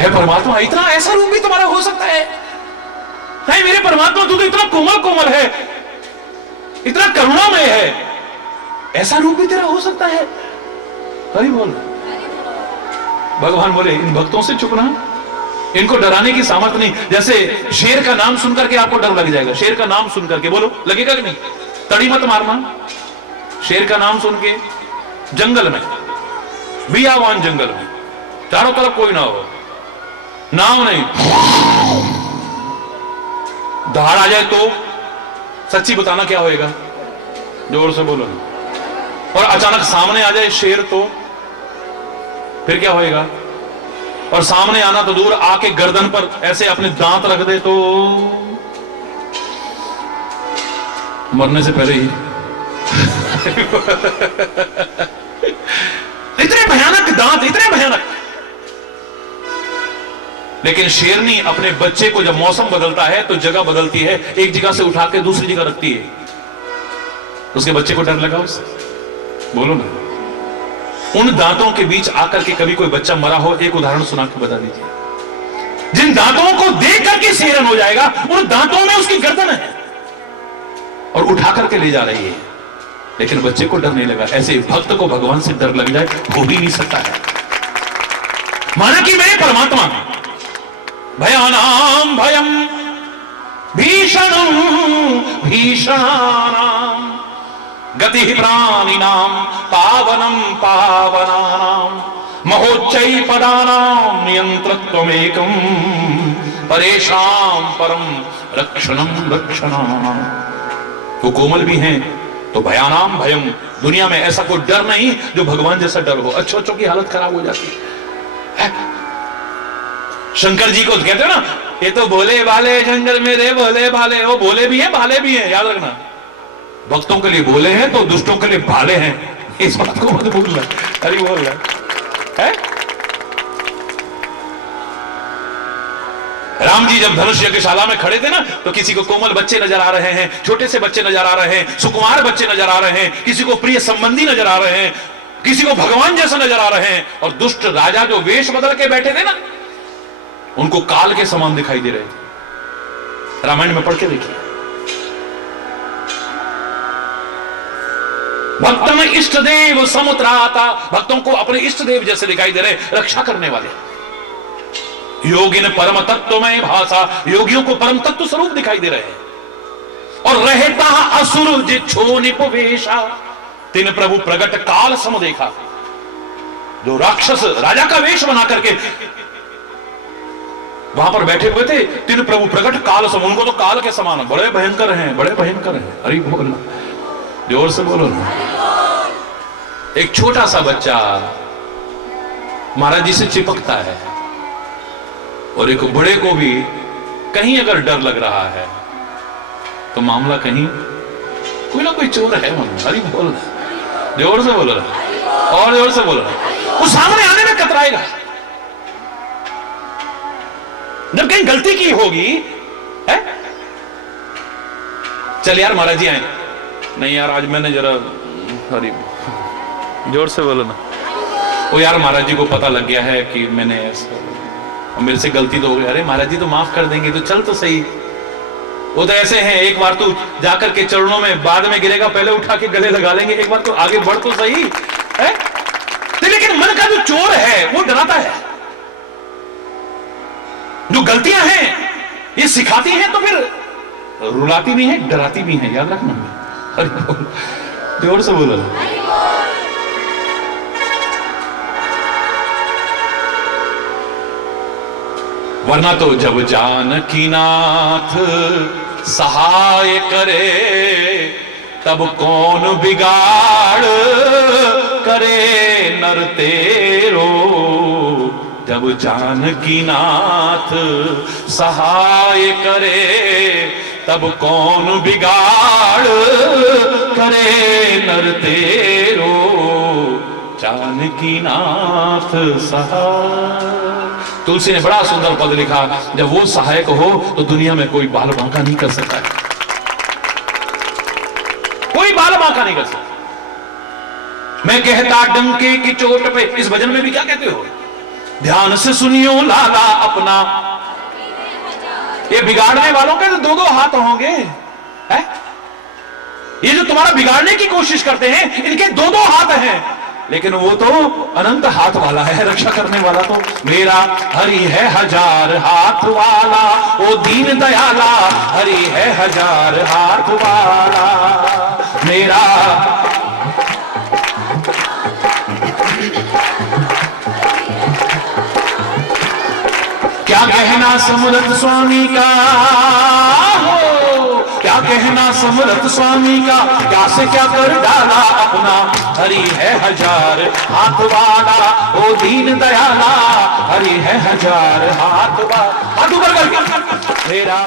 है परमात्मा, इतना ऐसा रूप भी तुम्हारा हो सकता है? नहीं मेरे परमात्मा, तू तो इतना कोमल कोमल है, इतना करुणामय है, ऐसा रूप भी तेरा हो सकता है? हरि बोल। भगवान बोले, इन भक्तों से छुपना, इनको डराने की सामर्थ्य नहीं। जैसे शेर का नाम सुनकर के आपको डर लग जाएगा, शेर का नाम सुन करके बोलो, लगेगा कि नहीं? तड़ी मत मारना। शेर का नाम सुन के जंगल में, बियावान जंगल में, चारों तरफ कोई ना हो, नाम नहीं, दहाड़ आ जाए तो सच्ची बताना क्या होएगा? जोर से बोलो। और अचानक सामने आ जाए शेर तो फिर क्या होएगा? और सामने आना तो दूर, आके गर्दन पर ऐसे अपने दांत रख दे तो मरने से पहले ही। इतने भयानक दांत, इतने भयानक। लेकिन शेरनी अपने बच्चे को जब मौसम बदलता है तो जगह बदलती है, एक जगह से उठा के दूसरी जगह रखती है। उसके बच्चे को डर लगा उससे? बोलो ना। उन दांतों के बीच आकर के कभी कोई बच्चा मरा हो, एक उदाहरण सुना के बता दीजिए। जिन दांतों को देख करके शेरन हो जाएगा, उन दांतों में उसकी गर्दन है और उठा करके ले जा रही है, लेकिन बच्चे को डर नहीं लगा। ऐसे भक्त को भगवान से डर लग जाए, हो भी नहीं सकता है। माना कि मेरे परमात्मा भयानाम भयम भीषणम भीषणानाम गति प्राणिनाम पावनम पावनानाम महोच्चै पदानाम नियंत्रत्वमेकम परेशान परम रक्षणम रक्षणानाम। वो कोमल भी हैं तो भयानाम भयम, दुनिया में ऐसा कोई डर नहीं जो भगवान जैसा डर हो। अच्छों की हालत खराब हो जाती है। शंकर जी को कहते हो ना, ये तो भोले भाले जंगल में रे भोले भाले, वो भोले भी हैं भाले भी हैं, याद रखना। भक्तों के लिए भोले हैं तो दुष्टों के लिए भाले हैं, इस बात को मत भूलना। अरे बोल रहा है। राम जी जब धनुष यज्ञशाला में खड़े थे ना, तो किसी को कोमल बच्चे नजर आ रहे हैं, छोटे से बच्चे नजर आ रहे हैं, सुकुमार बच्चे नजर आ रहे हैं, किसी को प्रिय संबंधी नजर आ रहे हैं, किसी को भगवान जैसा नजर आ रहे हैं। और दुष्ट राजा जो वेश बदल के बैठे थे ना, उनको काल के समान दिखाई दे रहे थे। रामायण में पढ़ के देखिए। भक्तम इष्ट देव समुत्राता, भक्तों को अपने इष्ट देव जैसे दिखाई दे रहे, रक्षा करने वाले। योगिन परम तत्व में भाषा, योगियों को परम तत्व स्वरूप दिखाई दे रहे हैं। और रहता असुर जे छो निपवेशा, तीन प्रभु प्रगट काल सम देखा। जो राक्षस राजा का वेश बना करके वहां पर बैठे हुए थे, तीन प्रभु प्रगट काल सम, उनको तो काल के समान, बड़े भयंकर हैं, बड़े भयंकर हैं। अरे बोलना, जोर से बोलो ना। एक छोटा सा बच्चा महाराज जी से चिपकता है, और एक बड़े को भी कहीं अगर डर लग रहा है तो मामला कहीं कोई ना कोई चोर है मन। अरे बोल, जोर से बोलो ना, और जोर से बोलो ना। वो सामने आने में कतराएगा। जब कहीं गलती की होगी है, चल यार महाराज जी आए, नहीं यार आज मैंने जरा, अरे जोर से बोलो ना। वो यार महाराज जी को पता लग गया है कि मैंने मेरे से गलती तो हो गई। अरे महाराज जी तो माफ कर देंगे, तो चल तो सही। वो तो ऐसे हैं, एक बार तू जाकर के चरणों में, बाद में गिरेगा, पहले उठा के गले लगा लेंगे, एक बार तो आगे बढ़ तो सही है। तो लेकिन मन का जो चोर है वो डराता है। गलतियां हैं, ये सिखाती हैं तो फिर रुलाती भी है, डराती भी है, याद रखना। हरि बोल, जोर से बोलो। वरना तो जब जानकीनाथ सहाय करे, तब कौन बिगाड़ करे नर तेरो। जब जानकीनाथ सहाय करे, तब कौन बिगाड़ करे नर तेरो। जानकीनाथ सहाय। तुलसी ने बड़ा सुंदर पद लिखा, जब वो सहायक हो तो दुनिया में कोई बाल बांका नहीं कर सकता है, कोई बाल बांका नहीं कर सकता। मैं कहता डंके की चोट पे, इस भजन में भी क्या कहते हो, ध्यान से सुनियो लाला अपना। ये बिगाड़ने वालों के तो दो दो हाथ होंगे, है? ये जो तुम्हारा बिगाड़ने की कोशिश करते हैं, इनके दो दो हाथ हैं, लेकिन वो तो अनंत हाथ वाला है, रक्षा करने वाला तो मेरा हरि है हजार हाथ वाला। ओ दीन दयाला, हरि है हजार हाथ वाला मेरा। क्या कहना समर्थ स्वामी का हो, क्या कहना समर्थ स्वामी का, क्या से क्या कर डाला अपना। हरि है हजार हाथ वाला, ओ दीन दयाला, हरि है हजार हाथ वाला। हाथ ऊपर करके मेरा